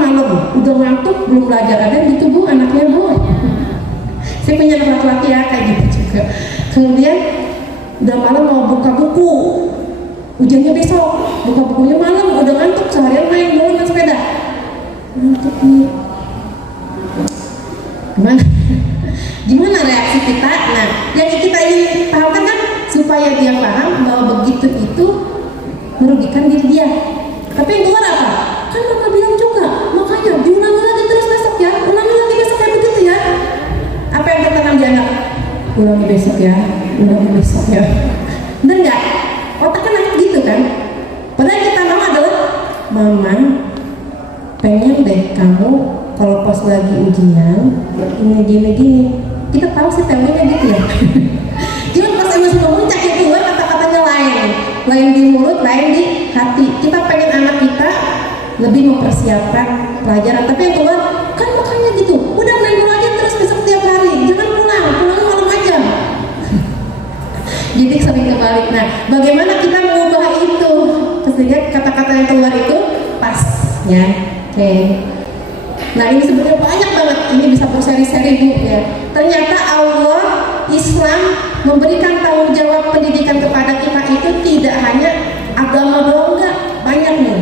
malam, udah ngantuk belum belajar. Ada yang gitu bu, anaknya bu. Saya punya anak laki-laki ya kayak gitu juga. Kemudian udah malam mau buka buku, ujiannya besok, buka bukunya malam, udah ngantuk, seharian main bola main sepeda, ngantuk nih. Gimana reaksi kita? Nah, yang kita ingin pahamkan kan supaya dia paham bahwa begitu itu merugikan diri dia. Tapi yang keluar apa? Kan mama bilang juga, makanya diulangi lagi terus besok ya, ulangi lagi besok kayak begitu ya. Apa yang tertanam di anak? Ulangi besok ya. Bener nggak? Otak kan gitu kan? Padahal yang kita mau adalah, mama pengen deh kamu kalau pas lagi ujian gini. Kita tahu sih teorinya gitu ya. Cuma pas emosi memuncak ya keluar kata-katanya lain di mulut, lain di hati. Kita pengen anak kita lebih mempersiapkan pelajaran, tapi yang keluar kan makanya gitu. Udah main bola aja terus besok tiap hari, jangan pulang malam aja. Jadi sering kebalik. Nah, bagaimana kita mengubah itu sehingga kata-kata yang keluar itu pas, ya? Oke. Nah ini sebenarnya banyak banget, ini bisa berseri-seri bu ya. Ternyata Allah, Islam memberikan tanggung jawab pendidikan kepada kita itu tidak hanya agama doang, enggak, banyak nih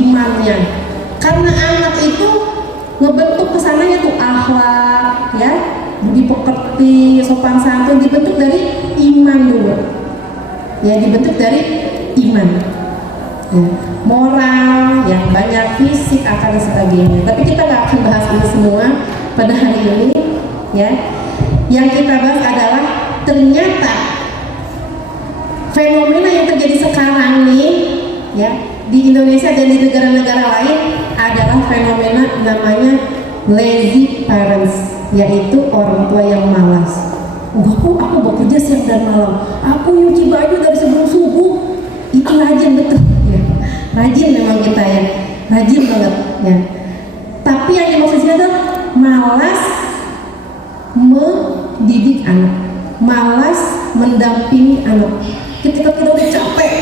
imannya. Karena anak itu ngebentuk kesananya tuh akhlak, ya, budi pekerti, sopan santun, dibentuk dari iman dulu, ya, dibentuk dari iman. Ya, moral, yang banyak fisik, akal dan sebagainya. Tapi kita nggak akan bahas ini semua pada hari ini, ya. Yang kita bahas adalah ternyata fenomena yang terjadi sekarang nih, ya, di Indonesia dan di negara-negara lain adalah fenomena namanya lazy parents, yaitu orang tua yang malas. Enggak kok, aku bekerja siang dan malam, aku nyuci baju dari sebelum subuh. Itu rajin betul. Rajin memang kita ya, rajin banget ya. Tapi yang dimaksud sini adalah malas mendidik anak, malas mendampingi anak. Ketika kita udah capek,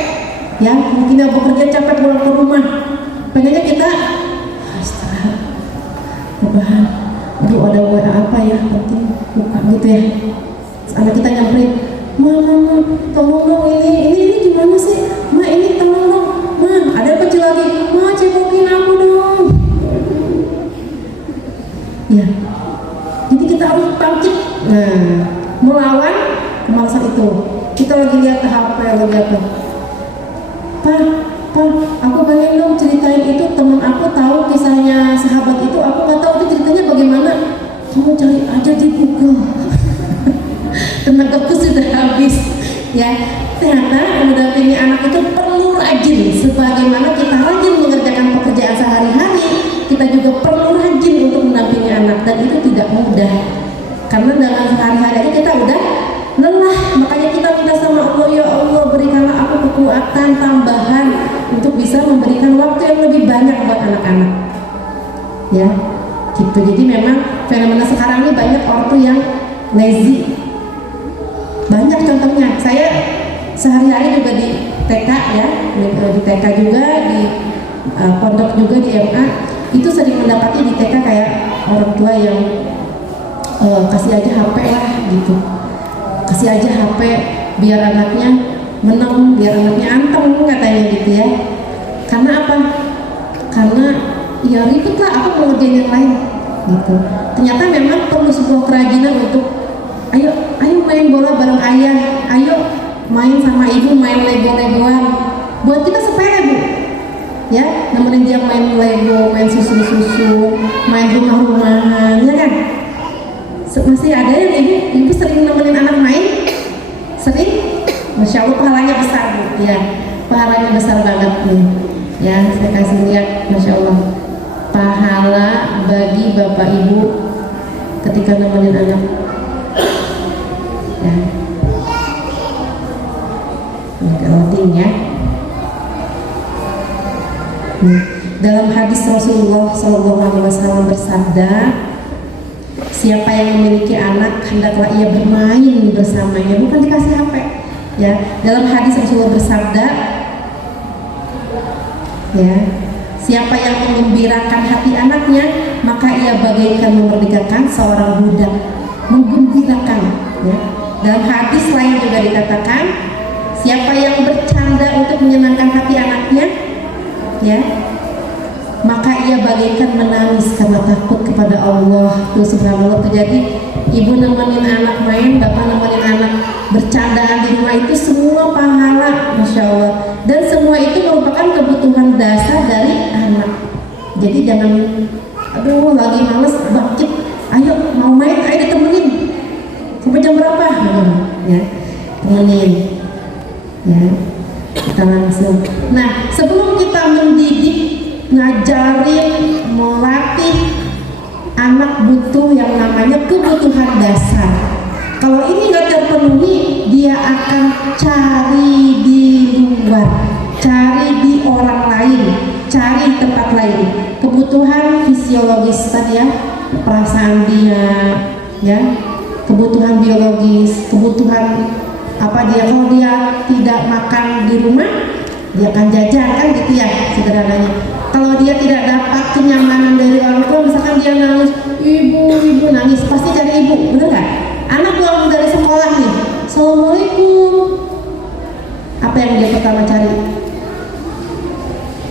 ya, mungkin yang bekerja capek pulang ke rumah, pengennya kita istirahat, rebahan. Aduh ada WA apa ya, penting buka gitu ya. Anak kita nyamperin, mama tolong dong ini gimana sih, ma ini tolong dong. Ma, ada yang kecil lagi, ma cekokin aku dong. Ya, jadi kita harus bangkit, melawan kemalasan itu. Kita lagi lihat HP, lagi apa? Pa, aku pengen dong ceritain itu, teman aku tahu kisahnya sahabat itu, aku nggak tahu itu ceritanya bagaimana. Kamu cari aja di Google. Tenagaku sudah habis, ya. Ternyata mendampingi anak itu perlu rajin, sebagaimana kita rajin mengerjakan pekerjaan sehari-hari, kita juga perlu rajin untuk mendampingi anak, dan itu tidak mudah karena dalam sehari-hari aja kita udah lelah. Makanya kita minta sama Allah, ya Allah berikanlah aku kekuatan tambahan untuk bisa memberikan waktu yang lebih banyak buat anak-anak. Ya, gitu. Jadi memang fenomena sekarang ini banyak ortu yang lazy. Banyak contohnya. Saya sehari-hari juga di TK ya, di TK juga, di pondok juga, di MA, itu sering mendapati di TK kayak orang tua yang kasih aja HP lah gitu, kasih aja HP biar anaknya menang, biar anaknya anteng katanya gitu ya. Karena apa? Karena ya ribet lah, aku mau ngerjain yang lain gitu. Ternyata memang perlu sebuah kerajinan untuk ayo main bola bareng ayah, ayo main sama ibu, main lego-legoan. Buat kita sepele bu, ya, nemenin dia main lego, main susu-susu, main rumah-rumahan, ya kan? Masih ada yang ibu sering nemenin anak main, sering, masya Allah pahalanya besar bu, ya, pahalanya besar banget nih, ya, saya kasih lihat, masya Allah, pahala bagi bapak ibu ketika nemenin anak, ya. Loading ya. Dalam hadis Rasulullah SAW bersabda, siapa yang memiliki anak hendaklah ia bermain bersamanya, bukan dikasih HP. Ya, dalam hadis Rasulullah bersabda, ya, siapa yang menggembirakan hati anaknya, maka ia bagaikan memerdekakan seorang budak. Menggembirakan. Ya. Dalam hadis lain juga dikatakan, siapa yang bercanda untuk menyenangkan hati anaknya, ya, maka ia bagaikan menangis karena takut kepada Allah. Tuh subhanallah. Jadi ibu nemenin anak main, bapak nemenin anak bercandaan di rumah, itu semua pahala, masya Allah. Dan semua itu merupakan kebutuhan dasar dari anak. Jadi jangan, aduh lagi males bangkit, ayo mau main, ayo ditemenin. Sampai jam berapa? Ya, temenin. Ya, kita langsung. Nah, sebelum kita mendidik, ngajarin, melatih, anak butuh yang namanya kebutuhan dasar. Kalau ini nggak terpenuhi, dia akan cari di luar, cari di orang lain, cari di tempat lain. Kebutuhan fisiologis tadi ya, perasaan dia, ya, kebutuhan biologis, kebutuhan apa dia, kalau dia tidak makan di rumah, dia akan jajan kan gitu ya sederhananya. Kalau dia tidak dapat kenyamanan dari orang tua, misalkan dia nangis, ibu nangis, pasti cari ibu, bener nggak? Anak pulang dari sekolah nih, assalamualaikum, apa yang dia pertama cari?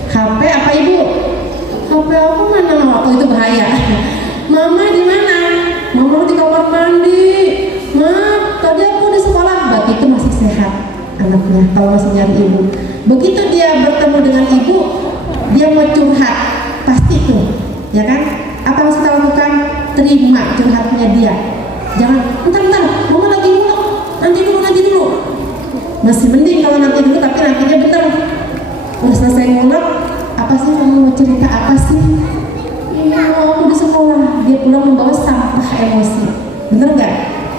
HP apa ibu? HP aku mana? Waktu itu bahaya. Mama di mana? Mama di kamar mandi. Ma, tadi aku di sekolah. Berarti itu masih sehat anaknya kalau masih nyari ibu. Begitu dia bertemu dengan ibu, dia mau curhat, pasti tuh, ya kan? Apa yang kita lakukan? Terima curhatnya dia. Jangan, entar, mama lagi ngulek, nanti dulu. Masih mending kalau nanti dulu, tapi nantinya bener. Udah selesai ngulek, apa sih kamu mau cerita apa sih? Iya, aku di sekolah. Dia pulang membawa sampah emosi. Bener nggak?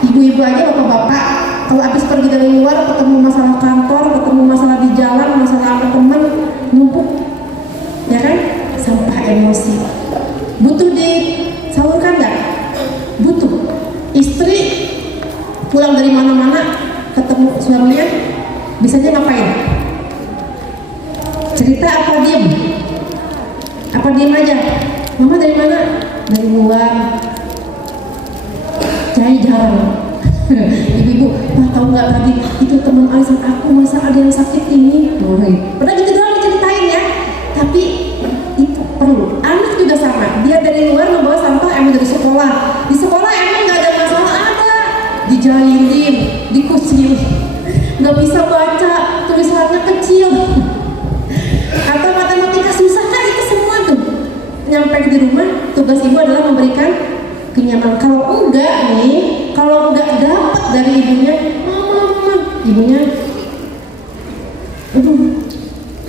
Ibu-ibu aja, bapak-bapak, kalau habis pergi dari luar, ketemu masalah kantor, ketemu masalah di jalan, masalah sama teman, numpuk, ya kan? Sampah emosi. Butuh disalurkan nggak? Butuh. Istri pulang dari mana-mana, ketemu suaminya, bisanya ngapain? Cerita apa diem? Apa diem aja? Mama dari mana? Dari luar. Cai jarang. Ibu-ibu, tahu nggak tadi itu teman arisan aku, masa ada yang sakit ini? Pernah gitu doang diceritain ya. Tapi itu perlu. Anak juga sama. Dia dari luar membawa sampah, emang dari sekolah. Di sekolah emang nggak ada masalah, ada. Dijahilin, dikucil, nggak bisa baca, tulisannya kecil. Atau matematika susah kan, itu semua tuh. Nyampe di rumah, tugas ibu adalah memberikan kenyamanan. Kalau enggak nih, kalau enggak dapat dari ibunya, mama, ibunya,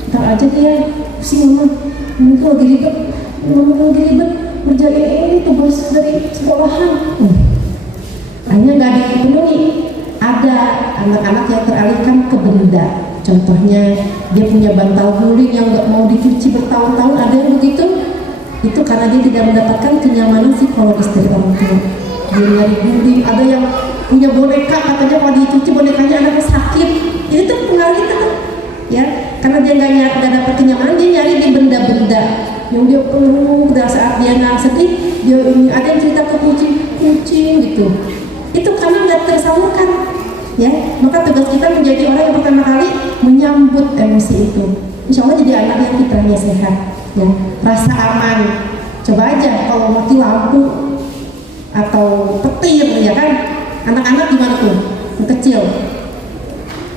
ntar aja dia, pusing mama lagi ribet, ngerjain ini tugas dari sekolahan. Akhirnya nggak dipenuhi. Ada anak-anak yang teralihkan ke benda. Contohnya dia punya bantal guling yang nggak mau dicuci bertahun-tahun, ada yang begitu. Itu karena dia tidak mendapatkan kenyamanan psikologis dari orang tua. Dia nyari guling, ada yang punya boneka, katanya kalau dicuci bonekanya anaknya sakit. Itu tuh pengaruh itu tuh, ya, karena dia nggak dapat kenyamanan, dia nyari di benda-benda yang dia peluk. Dan saat dia nggak sedih, dia ini ada yang cerita ke kucing gitu. Itu karena nggak tersalurkan, ya. Maka tugas kita menjadi orang yang pertama kali menyambut emosi itu. Insya Allah jadi anak yang fitrahnya sehat, ya, rasa aman. Coba aja kalau mati lampu atau petir, ya kan, anak-anak gimana tuh, yang kecil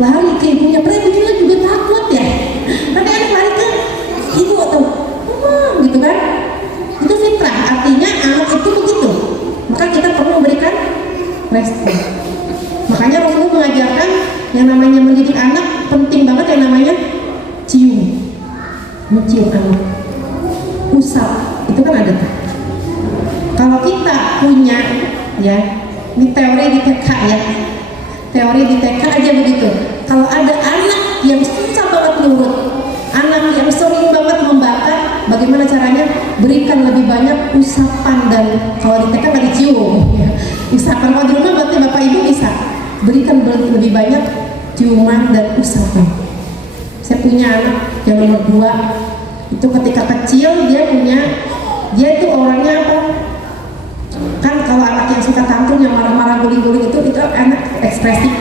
lari ke ibunya, ibunya juga takut ya, tapi anak lari ke ibu atau mama gitu kan. Itu fitrah, artinya anak itu begitu. Maka kita perlu memberikan respon. Makanya Rasulullah mengajarkan yang namanya mendidik anak, penting banget yang namanya cium, mencium anak, usap, itu kan ada tuh. Kalau kita punya, ya, ini teori di TK ya, teori di TK aja begitu. Kalau ada anak yang susah banget nurut, anak yang sering banget membakar, bagaimana caranya? Berikan lebih banyak usapan. Dan kalau di TK nggak dicium, ya. Usapan. Kalau di rumah berarti bapak ibu bisa berikan lebih banyak ciuman dan usapan. Saya punya anak yang nomor 2, itu ketika kecil dia itu orangnya apa? Kan kalau anak yang suka tantrum, yang marah-marah, guling-guling itu anak ekspresif,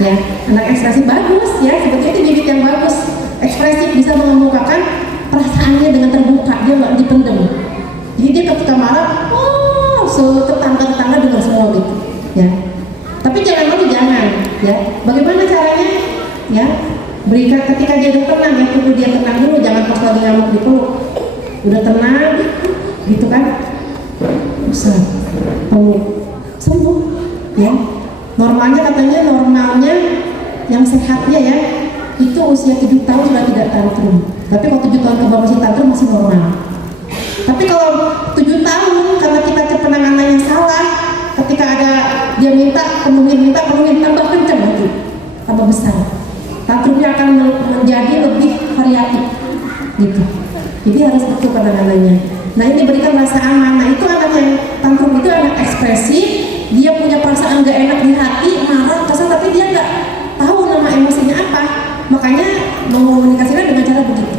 ya, anak ekspresif bagus, ya, sebetulnya itu bibit yang bagus. Ekspresif bisa mengemukakan perasaannya dengan terbuka, dia nggak dipendam. Jadi dia ketika marah, tetangga-tetangga dengar semua gitu, ya. Tapi jangan malu, jangan, ya. Bagaimana caranya? Ya, berikan ketika dia udah tenang, ya, tunggu dia tenang dulu, jangan pas lagi ngamuk dipeluk. Udah tenang, gitu kan? Usah, peluk, sembuh, ya. Normalnya yang sehatnya ya, itu usia 7 tahun sudah tidak tantrum. Tapi kalau 7 tahun ke bawah masih tantrum, masih normal. Tapi kalau 7 tahun karena kita penanganannya salah, ketika ada dia minta penuhin, tambah kencang lagi, tambah besar, tantrumnya akan menjadi lebih variatif, gitu. Jadi harus betul penanganannya. Nah, ini berikan rasa aman. Nah, itu anak yang tantrum itu anak ekspresif, dia punya perasaan gak enak di hati, marah, kesal, tapi dia nggak tahu nama emosinya apa. Makanya mengomunikasikan dengan cara begitu,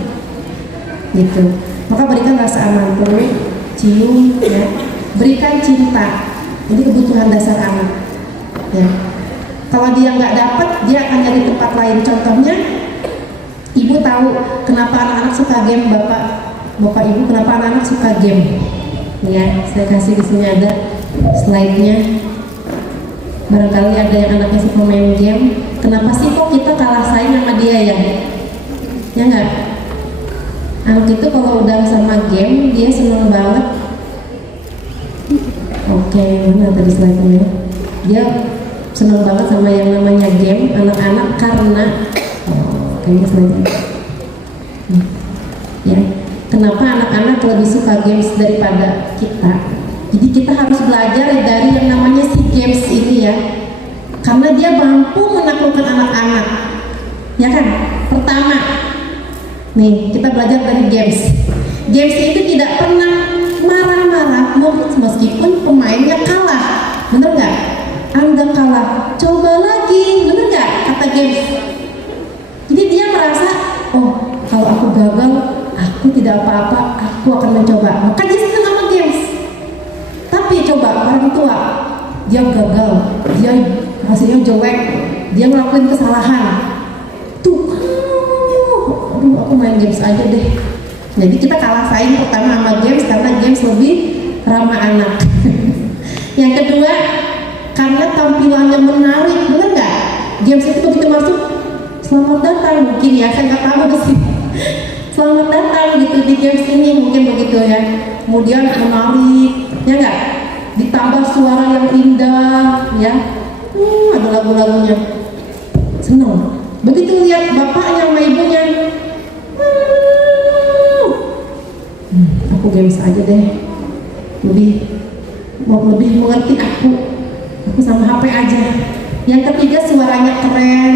gitu. Maka berikan rasa aman, peluk, cium, ya. Berikan cinta. Ini kebutuhan dasar anak, ya. Kalau dia nggak dapat, dia akan nyari tempat lain. Contohnya, ibu tahu kenapa anak-anak suka game, bapak ibu, kenapa anak-anak suka game? Ya, saya kasih di sini ada slide-nya. Barangkali ada yang anaknya suka main game. Kenapa sih kok kita kalah saing sama dia ya? Ya nggak? Anak itu kalau udah sama game, dia seneng banget. Oke, mana tadi slide-nya? Dia seneng banget sama yang namanya game, anak-anak, karena kayaknya slide-nya. Ya, kenapa anak-anak lebih suka games daripada kita? Jadi kita harus belajar dari yang namanya si games ini, ya, karena dia mampu menaklukkan anak-anak, ya kan? Pertama, nih kita belajar dari games. Games itu tidak pernah marah-marah meskipun pemainnya kalah, bener nggak? Anda kalah, coba lagi, bener nggak? Kata games. Jadi dia merasa, oh, kalau aku gagal, aku tidak apa-apa, aku akan mencoba. Maka dia senang sama games. Tapi coba orang tua, dia gagal, dia hasilnya jelek, dia ngelakuin kesalahan. Tuh, aduh, aku main games aja deh. Jadi kita kalah saing pertama sama games karena games lebih ramah anak. Yang kedua, karena tampilannya menarik, bener nggak? Games itu begitu masuk, selamat datang, mungkin ya, saya nggak tahu sih. Selamat datang gitu di games ini, mungkin begitu ya. Kemudian menarik, ya nggak? Ditambah suara yang indah, ya. Ada lagu-lagunya, seneng. Begitu lihat bapaknya sama ibunya, aku games aja deh, lebih mengerti aku sama HP aja. Yang ketiga, suaranya keren,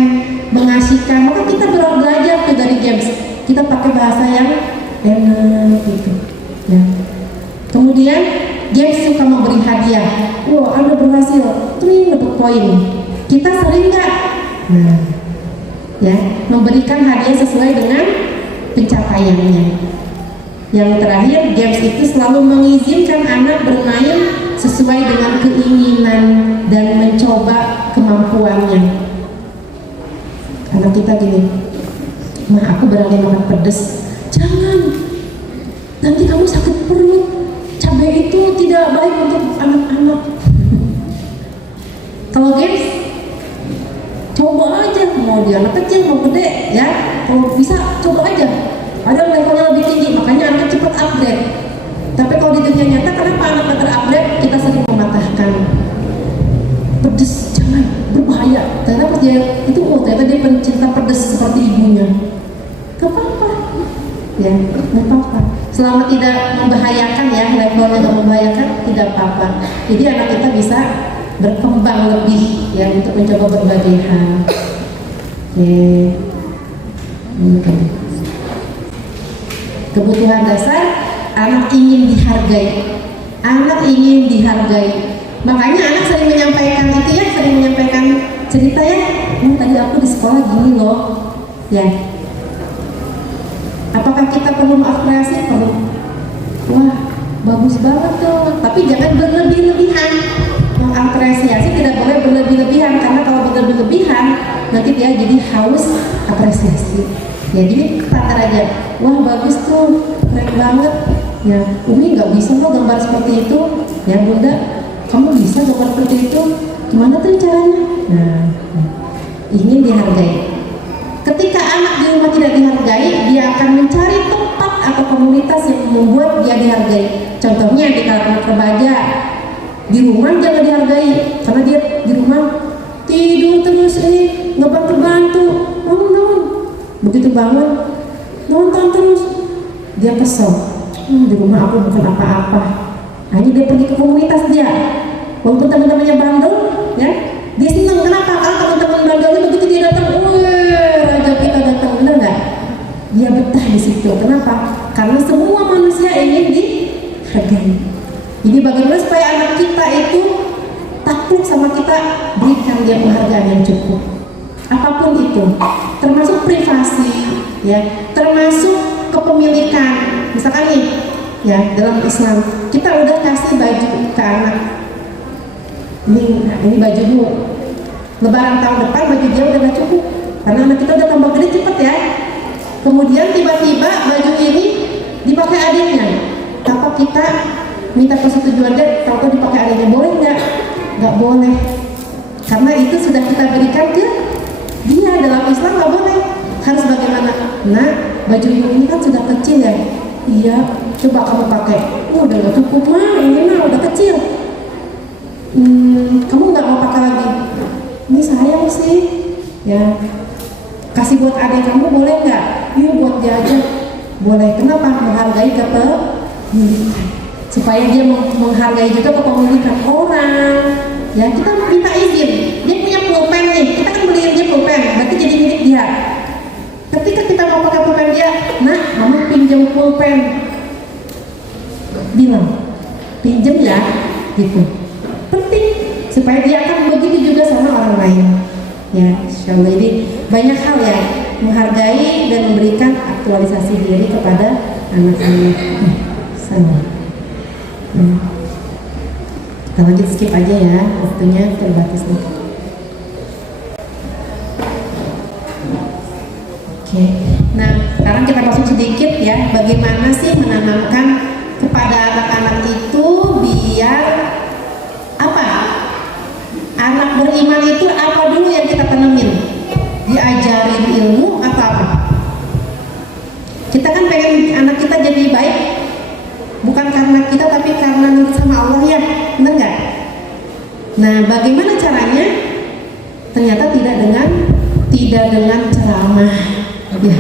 mengasihkan, maka kita belajar tuh dari games. Kita pakai bahasa yang enak gitu ya. Kemudian games suka memberi hadiah. Wah, Anda berhasil, dapat poin. Kita sering nggak? Nah, ya, memberikan hadiah sesuai dengan pencapaiannya. Yang terakhir, games itu selalu mengizinkan anak bermain sesuai dengan keinginan dan mencoba kemampuannya. Anak kita gini, "Mah, aku berani makan pedas." Jangan, nanti kamu sakit perut. Cabai itu tidak baik untuk anak-anak. Kalau games, coba aja, mau dia anak kecil mau gede ya, kalau bisa coba aja. Ada levelnya lebih tinggi, makanya anak cepat upgrade. Tapi kalau di dunia nyata, kenapa anak terupgrade? Kita sering mematahkan. Pedes, jangan, berbahaya. Ternyata pas dia itu, ternyata dia pencinta pedes seperti ibunya. Gak apa-apa, ya, gak apa-apa. Selama tidak membahayakan ya, levelnya gak membahayakan, tidak apa-apa. Jadi anak kita bisa berkembang lebih ya untuk mencoba berbagai hal. Kebutuhan dasar, anak ingin dihargai. Anak ingin dihargai. Makanya anak sering menyampaikan itu ya, sering menyampaikan cerita ya. Tadi aku di sekolah gini loh, ya. Apakah kita perlu mengapresiasi? Perlu. Wah, bagus banget tuh. Tapi jangan berlebih-lebihan. Mengapresiasi tidak boleh berlebih-lebihan, karena kalau berlebih-lebihan nanti dia jadi haus apresiasi. Ya, jadi standar aja. Wah, bagus tuh, keren banget. Ya, Umi nggak bisa loh gambar seperti itu. Ya Bunda, kamu bisa gambar seperti itu. Gimana tuh caranya? Nah, ingin dihargai. Ketika anak di rumah tidak dihargai, dia akan mencari tempat atau komunitas yang membuat dia dihargai. Contohnya di kalangan remaja, di rumah jangan dihargai, karena dia di rumah tidur terus, nggak bantu-bantu, bangun. Begitu bangun, nonton terus, dia kesel. Di rumah aku bukan apa-apa. Hanya dia pergi ke komunitas dia, walaupun teman-temannya bandel, ya, dia senang. Kenapa? Karena teman-teman bandelnya begitu dia datang, raja kita datang, benar nggak? Dia betah di situ. Kenapa? Karena semua manusia ingin dihargai. Jadi bagaimana supaya anak kita itu takut sama kita, berikan dia penghargaan yang cukup. Apapun itu, termasuk privasi, ya, termasuk kepemilikan. Misalkan nih, ya, dalam Islam kita udah kasih baju ke anak. Ini bajumu. Lebaran tahun depan baju dia udah gak cukup, karena anak kita udah tambah gede cepet ya. Kemudian tiba-tiba baju ini dipakai adiknya. Apa kita minta persetujuan dia, tahu dipakai adiknya, boleh nggak? Nggak boleh, karena itu sudah kita berikan ke dia. Dalam Islam nggak boleh. Harus bagaimana? Nah, baju ini kan sudah kecil ya. Iya, coba kamu pakai. Udah nggak cukup mah, ini mah udah kecil. Kamu nggak mau pakai lagi? Ini sayang sih, ya. Kasih buat adik kamu boleh nggak? Yuk buat dia aja. Boleh. Kenapa? Menghargai kepemilikan, supaya dia menghargai juga kepemilikan orang. Ya, kita minta izin. Dia punya pulpen nih, kita kan beliin dia pulpen, berarti jadi milik dia. Ketika kita mau pakai pulpen dia, nah, mama pinjam pulpen. Bilang, pinjam ya, gitu. Penting supaya dia akan begitu juga sama orang lain. Ya, insyaallah ini banyak hal ya, menghargai dan memberikan aktualisasi diri kepada anak-anak. Sama. Kita lanjut, skip aja ya, waktunya terbatas nih. Oke, nah sekarang kita masuk sedikit ya, bagaimana sih menanamkan kepada anak-anak itu biar apa? Anak beriman itu apa dulu yang kita tanemin? Diajarin ilmu atau apa? Kita kan pengen anak kita jadi baik, bukan karena kita tapi karena nurut sama Allah ya, benar nggak? Nah, bagaimana caranya? Ternyata tidak dengan ceramah, ya.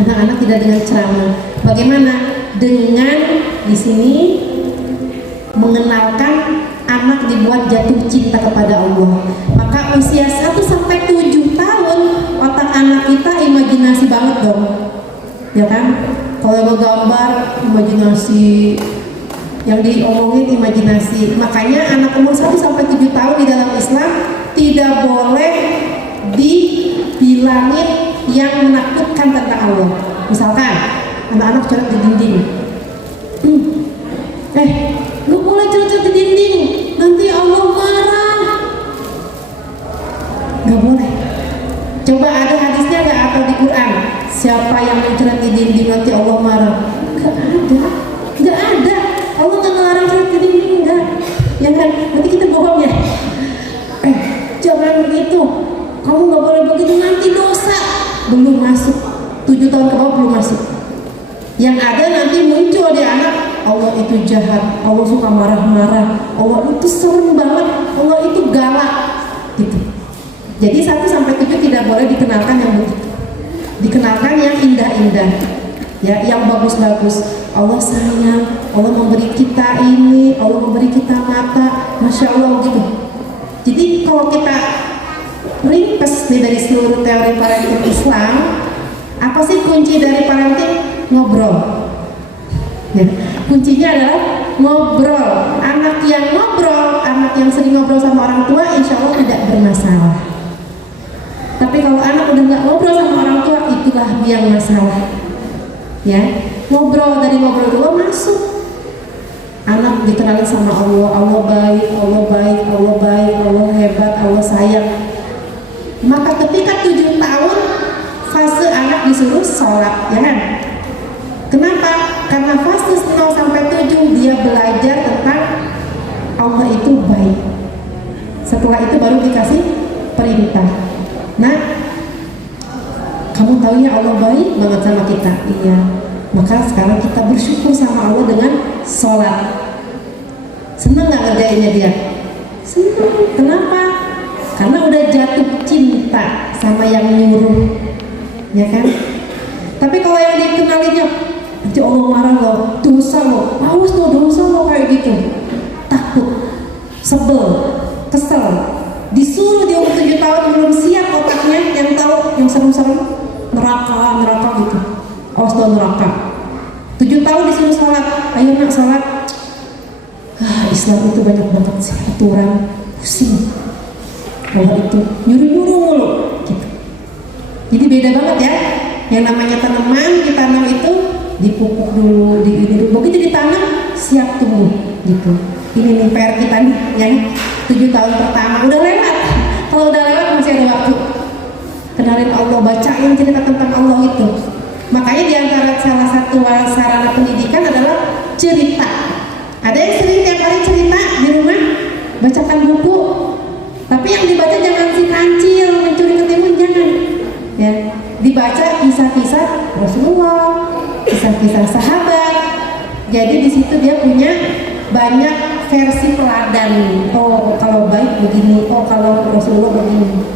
Anak-anak tidak dengan ceramah. Bagaimana? Dengan di sini mengenalkan anak dibuat jatuh cinta kepada Allah. Maka usia 1 sampai 7 tahun otak anak kita imajinasi banget dong, ya kan? Kalau ngegambar imajinasi, yang diomongin imajinasi. Makanya anak umur 1 sampai 7 tahun di dalam Islam tidak boleh dibilangin yang menakutkan tentang Allah. Misalkan anak-anak coret di dinding, lu boleh coret di dinding, nanti Allah marah. Gak boleh. Coba ada hadisnya gak atau di Quran? Siapa yang mencoret di dinding nanti Allah marah? Gak ada. Allah gak ngelarang coret di dinding, enggak. Ya kan? Nanti kita bohong ya. Jangan begitu. Kamu gak boleh begitu, nanti dosa. Belum masuk. 7 tahun ke bawah belum masuk. Yang ada nanti muncul di anak, Allah itu jahat, Allah suka marah-marah, Allah itu serem banget, Allah itu galak, gitu. Jadi 1 sampai 7 tidak boleh dikenalkan yang begitu. Dikenalkan yang indah-indah, ya, yang bagus-bagus. Allah sayang, Allah memberi kita ini, Allah memberi kita mata, masya Allah gitu. Jadi kalau kita ringkas nih dari seluruh teori parenting Islam, apa sih kunci dari parenting? Ngobrol. Ya, kuncinya adalah ngobrol. Anak yang ngobrol, anak yang sering ngobrol sama orang tua, insya Allah tidak bermasalah. Tapi kalau anak udah nggak ngobrol sama orang tua, itulah yang masalah. Ya, ngobrol, dari ngobrol dulu masuk. Anak dikenalin sama Allah, Allah baik, Allah baik, Allah baik, Allah hebat, Allah sayang. Maka ketika 7 tahun fase anak disuruh sholat, ya kan? Kenapa? Karena fase 0 sampai 7 dia belajar tentang Allah itu baik. Setelah itu baru dikasih perintah. Nah, kamu tahu ya Allah baik banget sama kita. Iya. Maka sekarang kita bersyukur sama Allah dengan sholat. Seneng gak ngerjainnya dia? Seneng. Kenapa? Karena udah jatuh cinta sama yang nyuruh, ya kan? Tapi kalau yang dikenalinya, nanti Allah marah loh, dosa loh, awas loh dosa loh, kayak gitu. Takut, sebel, kesel. Disuruh di umur 7 tahun belum siap otaknya, yang tahu yang serem-serem neraka gitu. Awas loh neraka. 7 tahun disuruh sholat, ayo nak sholat. Islam itu banyak banget sih aturan, pusing. Allah itu nyuruh-nyuruh mulu gitu. Jadi beda banget ya. Yang namanya tanaman, ditanam itu dipupuk dulu, dulu. Begitu ditanam, siap tumbuh gitu. Ini nih PR kita nih, yang 7 tahun pertama udah lewat. Kalau udah lewat masih ada waktu. Kenalin Allah, bacain cerita tentang Allah itu. Makanya diantara salah satu sarana pendidikan adalah cerita. Ada yang sering tiap hari cerita di rumah, bacakan buku. Tapi yang dibaca jangan si kancil, mencuri ketimun, jangan. Ya, dibaca kisah-kisah Rasulullah, kisah-kisah sahabat. Jadi di situ dia punya banyak versi teladan. Oh, kalau baik begini. Oh, kalau Rasulullah begini.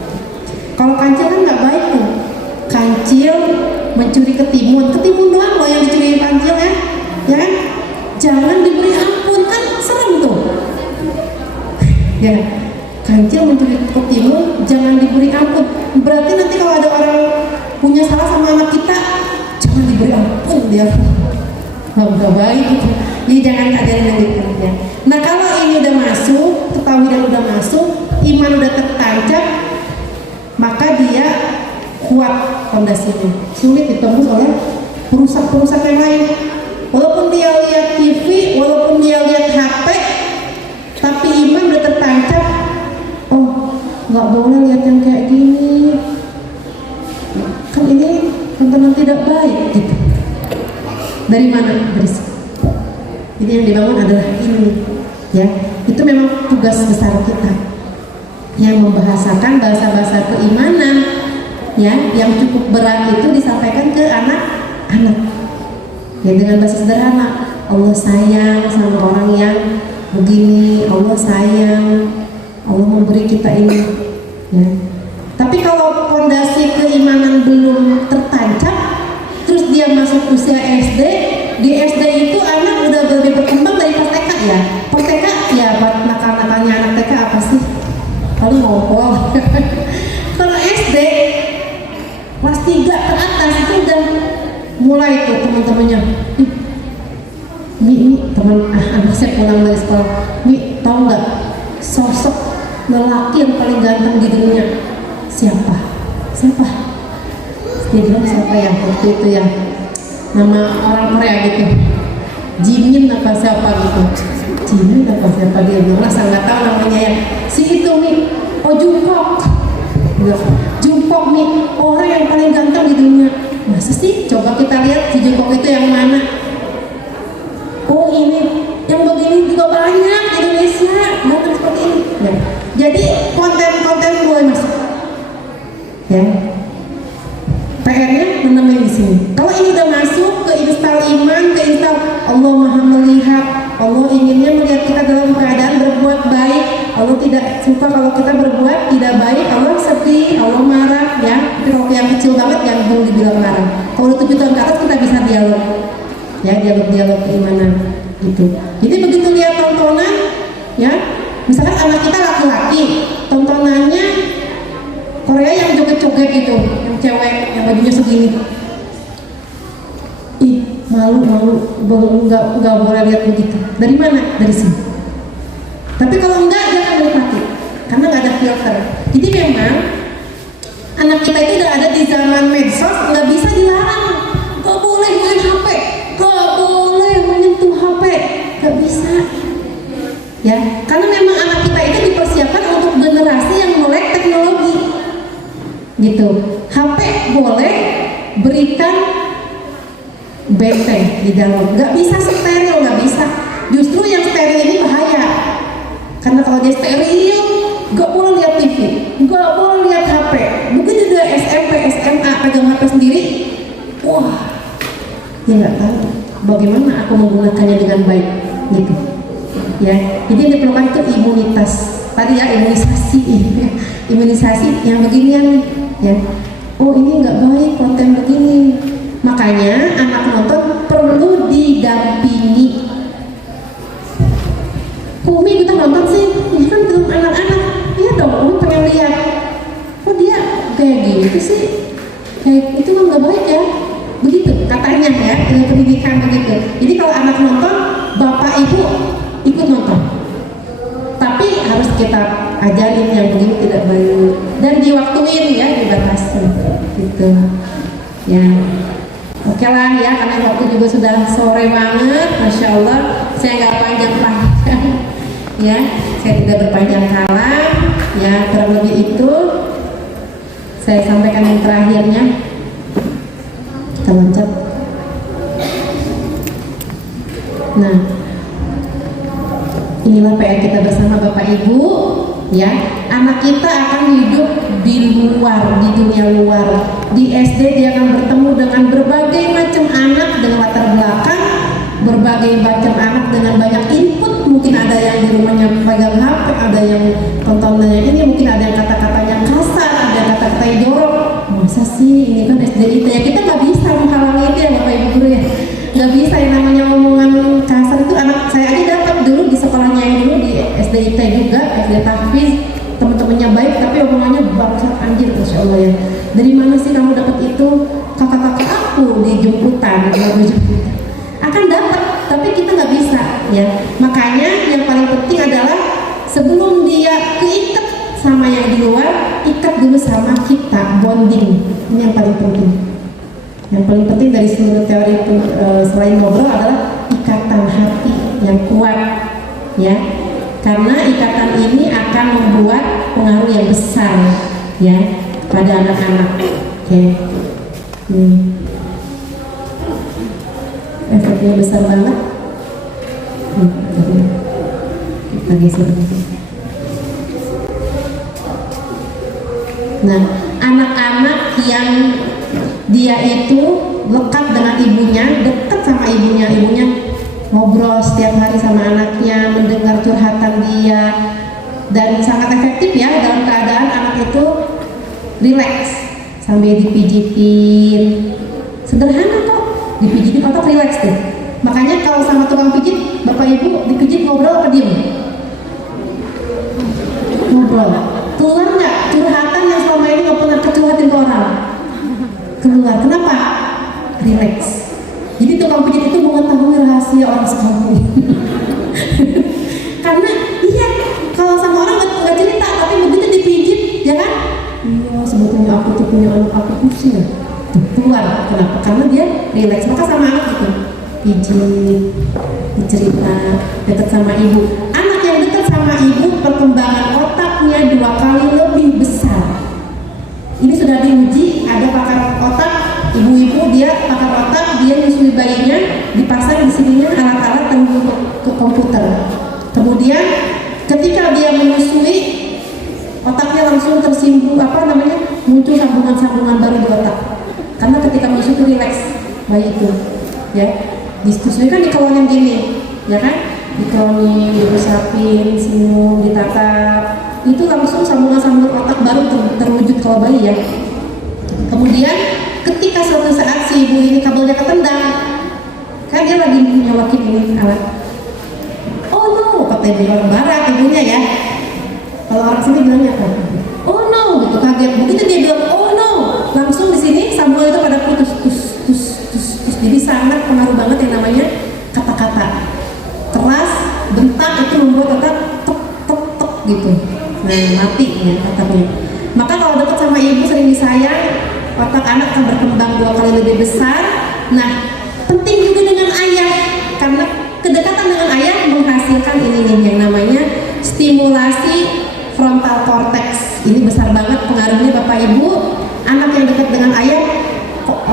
Kalau kancil kan nggak baik tuh. Kancil mencuri ketimun doang loh yang dicuri kancil ya, ya kan? Jangan diberi ampun, kan serem tuh. Ya, kancil mencuri ketimun, jangan diberi ampun. Berarti nanti kalau ada orang punya salah sama anak kita, jangan diberi ampun dia. Nggak baik gitu. Jadi jangan ajarin yang gitu ya. Nah kalau ini udah masuk, ketahuan udah masuk, iman udah tertancap, maka dia kuat fondasinya. Sulit ditembus oleh perusak-perusak yang lain. Walaupun dia lihat TV, walaupun dia lihat HP, tapi iman udah tertancap. Oh, nggak boleh lihat yang kayak gini. Kan ini tontonan tidak baik gitu. Dari mana? Dari sini. Jadi yang dibangun adalah ini, ya. Itu memang tugas besar kita, yang membahasakan bahasa-bahasa keimanan, ya, yang cukup berat itu disampaikan ke anak-anak. Ya dengan bahasa sederhana, Allah sayang sama orang yang begini, Allah sayang, Allah memberi kita ini. Ya. Tapi kalau fondasi keimanan belum tertancap, terus dia masuk usia SD, di SD itu anak udah lebih berkembang dari pas TK ya. Pas TK ya buat nakal-nakalnya anak TK apa sih? Lalu ngompol. Kalau SD Mi teman anak saya pulang dari sekolah, Mi tahu nggak sosok lelaki yang paling ganteng di dunia siapa? Dia bilang siapa ya waktu itu ya, nama orang Korea gitu, Jimin apa siapa gitu, Jimin apa siapa, dia bilang lah saya nggak tahu namanya ya, si itu Mi, oh Jungkook Mi, orang yang paling ganteng di dunia. Masa sih? Coba kita lihat si Jungkook itu yang mana. Oh ini, yang begini juga banyak di Indonesia, ganteng seperti ini ya. Jadi konten-konten boleh masuk ya. PR-nya menemui di sini. Kalau ini udah masuk ke install iman, ke install Allah Maha melihat, Allah inginnya melihat kita dalam keadaan berbuat baik. Allah tidak suka kalau kita berbuat tidak baik. Allah sedih, Allah marah ya. Tapi kalau yang kecil banget yang belum dibilang marah. Kalau 7 tahun ke atas kita bisa dialog ya, dialog keimanan gitu. Jadi begitu lihat tontonan ya, misalkan anak kita laki-laki, tontonannya Korea yang joget-joget gitu, yang cewek yang bajunya segini, ih malu nggak boleh lihat begitu. Dari mana? Dari sini. Tapi kalau enggak jangan menikmati, karena nggak ada filter. Jadi memang anak kita itu udah ada di zaman medsos, nggak bisa dilarang, nggak boleh main HP, nggak boleh menyentuh HP, nggak bisa. Ya, karena memang anak kita itu dipersiapkan untuk generasi yang melek teknologi. Gitu. HP boleh, berikan benteng di dalam, nggak bisa steril, nggak bisa. Justru yang steril ini bahaya, karena kalau dia steril nggak boleh lihat TV, nggak boleh lihat HP. Begitu dia SMP, SMA pegang HP sendiri, wah, dia nggak tahu bagaimana aku menggunakannya dengan baik, gitu. Ya, jadi yang diperlukan itu imunitas. Tadi ya imunisasi yang beginian ya. Oh ini nggak baik konten begini. Makanya anak nonton perlu didampingi. Umi kita nonton sih, ini kan belum anak-anak. Iya dong, Umi pengen lihat. Kok dia kayak gitu sih? Kayak itu kan nggak baik ya. Begitu katanya ya, dengan pendidikan begitu. Jadi kalau anak nonton, bapak ibu ikut nonton. Tapi harus kita ajarin yang begini tidak baik dan diwaktuin ya, dibatasi gitu. Ya. Oke lah ya, karena waktu juga sudah sore banget, Masya Allah. Saya nggak panjang-panjang ya, saya tidak berpanjang kalam ya, kurang lebih itu saya sampaikan yang terakhirnya. Kita loncat. Nah, inilah PR kita bersama Bapak Ibu ya. Anak kita akan hidup di luar, di dunia luar. Di SD dia akan bertemu dengan berbagai macam anak dengan latar belakang, berbagai macam anak dengan banyak input. Mungkin ada yang di rumahnya pegang HP, ada yang tontonannya ini, mungkin ada yang kata-katanya kasar, ada yang kata-katanya jorok. Masa sih ini kan SDIT ya, kita nggak bisa menghalangi itu ya Bapak Ibu guru ya. Nggak bisa yang namanya omongan kasar itu. Anak saya aja dapat dulu di sekolahnya yang dulu di SDIT juga, SD Tahfiz, teman-temannya baik tapi omongannya bangsat anjir, Masya Allah ya. Dari mana sih kamu dapat itu? Kakak-kakak aku di jemputan, akan dapat, tapi kita nggak bisa ya. Makanya yang paling penting adalah sebelum dia keikat sama yang di luar, ikat dulu sama kita, bonding. Ini yang paling penting. Yang paling penting dari seluruh teori itu selain ngobrol adalah ikatan hati yang kuat ya, karena ikatan ini akan membuat pengaruh yang besar ya pada anak-anak. Oke, efeknya besar banget. Kita geser. Nah, anak-anak yang dia itu lekat dengan ibunya, dekat sama ibunya, ngobrol setiap hari sama anaknya, mendengar curhatan dia, dan sangat efektif ya dalam keadaan anak itu rileks sambil dipijitin. Sederhana kok, dipijitin otak rileks tuh. Makanya kalau sama tukang pijit, Bapak Ibu dipijit ngobrol apa diem? Ngobrol. Keluar nggak curhatan yang selama ini nggak pernah kecurhatin ke orang? Keluar. Kenapa? Rileks. Jadi tukang pijit itu mengetahui rahasia rahasia orang sekampung. Karena iya, kalau sama orang nggak cerita, tapi begitu dipijit, ya kan? Iya, sebetulnya aku tuh punya anak, aku pusing ya. Tuh, keluar. Kenapa? Karena dia relax. Maka sama anak gitu, pijit, cerita, dekat sama ibu. Anak yang dekat sama ibu, perkembangan otaknya 2 kali lebih besar. Ini sudah diuji, ada pakar otak, ibu-ibu dia pakar otak, dia nyusui bayinya, dipasang di sininya alat-alat untuk ke komputer. Kemudian ketika dia menyusui, otaknya langsung tersimbung muncul sambungan-sambungan baru di otak. Karena ketika menyusui itu rileks bayi itu, ya. Disusui kan dikelonin gini, ya kan? Dikelonin, diusapin, senyum, ditatap. Itu langsung sambungan-sambungan otak baru terwujud kalau bayi ya. Kemudian ketika suatu saat si ibu ini kabelnya ketendang, kan dia lagi nyolokin ini alat. Oh no, kata ibu orang barat ibunya ya. Kalau orang sini bilangnya apa? Oh no, gitu kaget. Begitu dia bilang oh no, langsung di sini sambungan itu pada putus. Jadi sangat pengaruh banget yang namanya kata-kata keras, bentak itu membuat otak tek gitu. Nah, mati ya otaknya. Maka kalau dekat sama ibu sering disayang, otak anak akan berkembang 2 kali lebih besar. Nah, penting juga dengan ayah, karena kedekatan dengan ayah menghasilkan ini nih yang namanya stimulasi frontal cortex. Ini besar banget pengaruhnya Bapak Ibu. Anak yang dekat dengan ayah,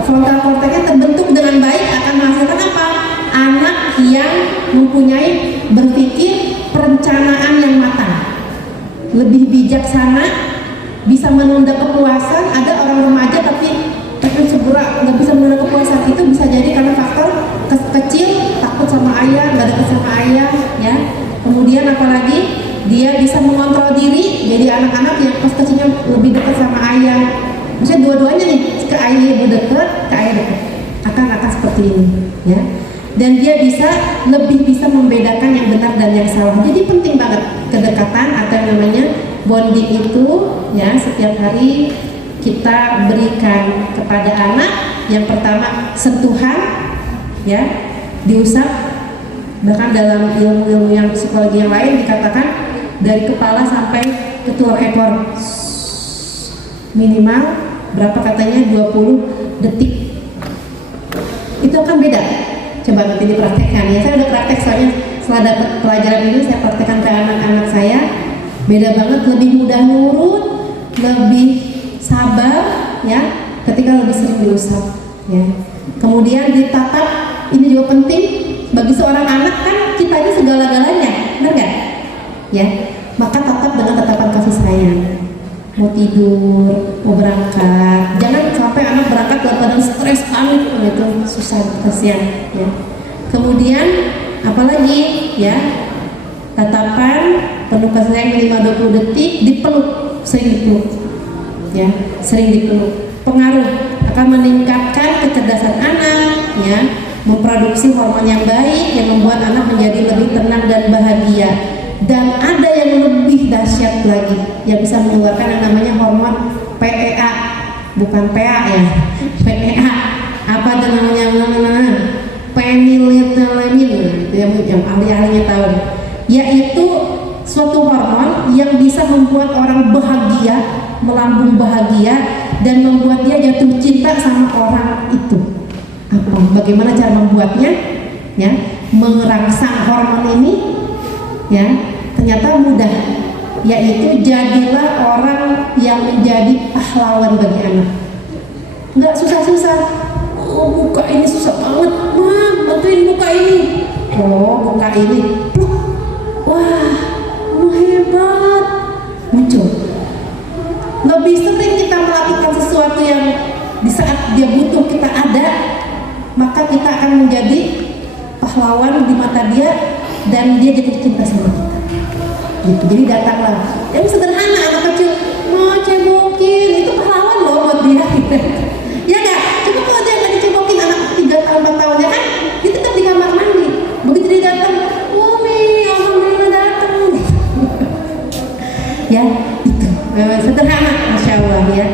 frontal cortexnya terbentuk dengan baik akan menghasilkan apa? Anak yang mempunyai berpikir perencanaan yang matang, lebih bijaksana, bisa menunda kepuasan. Ada orang remaja tapi segera nggak bisa menunda kepuasan, itu bisa jadi karena faktor kecil takut sama ayah, nggak dekat sama ayah, ya. Kemudian apalagi dia bisa mengontrol diri, jadi anak-anak yang pas kecilnya lebih dekat sama ayah. Maksudnya dua-duanya nih, ke ayah ibu dekat, ke ayah dekat, akan seperti ini, ya. Dan dia lebih bisa membedakan yang benar dan yang salah. Jadi penting banget kedekatan atau yang namanya bonding itu, ya. Setiap hari kita berikan kepada anak yang pertama sentuhan, ya, diusap. Bahkan dalam ilmu-ilmu yang psikologi yang lain dikatakan dari kepala sampai ke tulang ekor minimal berapa katanya 20 detik. Itu akan beda. Coba nanti dipraktekkan ya. Saya udah praktek soalnya setelah dapat pelajaran ini saya praktekkan ke anak-anak saya. Beda banget, lebih mudah nurut, lebih sabar ya ketika lebih sering diusap ya. Kemudian ditatap, ini juga penting bagi seorang anak, kan kita ini segala-galanya, benar nggak? Ya, maka tatap dengan tatapan kasih sayang. Mau tidur, mau berangkat, jangan sampai anak berangkat dalam keadaan stres, panik, itu susah, kasihan ya. Kemudian apalagi ya, tatapan penuh kasih sayang minimal 20 detik, dipeluk, sering dipeluk ya, sering dipeluk. Pengaruh akan meningkatkan kecerdasan anak ya, memproduksi hormon yang baik yang membuat anak menjadi lebih tenang dan bahagia. Dan ada yang lebih dahsyat lagi yang bisa mengeluarkan yang namanya hormon PEA, bukan PA ya, PEA. Apa itu namanya? Phenylethylamine, itu yang ahli-ahlinya tahu. Yaitu suatu hormon yang bisa membuat orang bahagia, melambung bahagia, dan membuat dia jatuh cinta sama orang itu. Apa? Bagaimana cara membuatnya? Ya, merangsang hormon ini. Ya, ternyata mudah, yaitu jadilah orang yang menjadi pahlawan bagi anak. Nggak susah-susah. Oh, buka ini susah banget, Mam, bantuin buka ini. Oh, buka ini. Wah, hebat. Muncul. Lebih sering kita melakukan sesuatu yang di saat dia butuh kita ada, maka kita akan menjadi pahlawan di mata dia. Dan dia jadi cinta sama kita gitu. Jadi datanglah yang sederhana, anak kecil mau cebokin, itu pahlawan loh buat dia gitu. Ya gak? Coba kalau dia gak dicebokin, anak 3 tahun 4 tahun ya kan, dia tetap di kamar mandi. Begitu dia datang, Umi alhamdulillah datang ya itu sederhana, Masya Allah ya.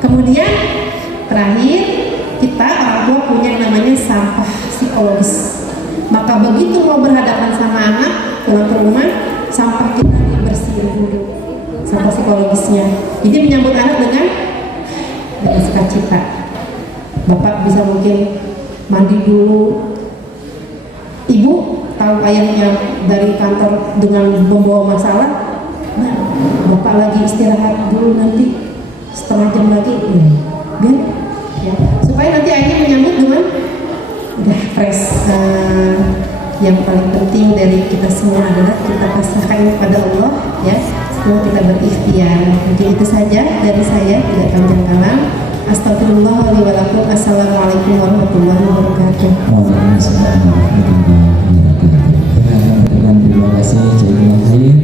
Kemudian terakhir, kita orang tua punya yang namanya sampah psikologis. Maka Maka begitu mau berhadapan sama anak, pulang ke rumah, sampah kita dibersihin dulu, sampah psikologisnya. Jadi menyambut anak dengan sukacita. Bapak bisa mungkin mandi dulu, ibu tahu ayahnya dari kantor dengan membawa masalah, nah bapak lagi istirahat dulu, nanti setengah jam lagi, biar ya, supaya nanti ayahnya menyambut dengan udah fresh. Yang paling penting dari kita semua adalah kita pasrahkan kepada Allah, ya. Semua kita berikhtiar. Mungkin itu saja dari saya, tidak panjang kalam. Astagfirullah wa lakum. Assalamualaikum warahmatullahi wabarakatuh. Waalaikumsalam warahmatullahi wabarakatuh. Terima kasih jazakallahu khair.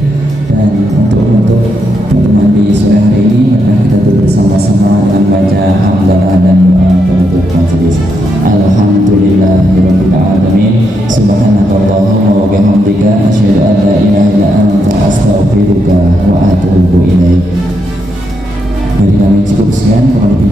Dan untuk teman di sore hari ini, mari kita duduk bersama-sama dengan baca hamdalah dan doa penutup majelis. Alhamdulillahirabbil alamin. Subhanakallahumma wa bihamdika asyhadu an la ilaha illa anta astaghfiruka wa atubu ilaik. Dari kami cukup sekian, kurang lebih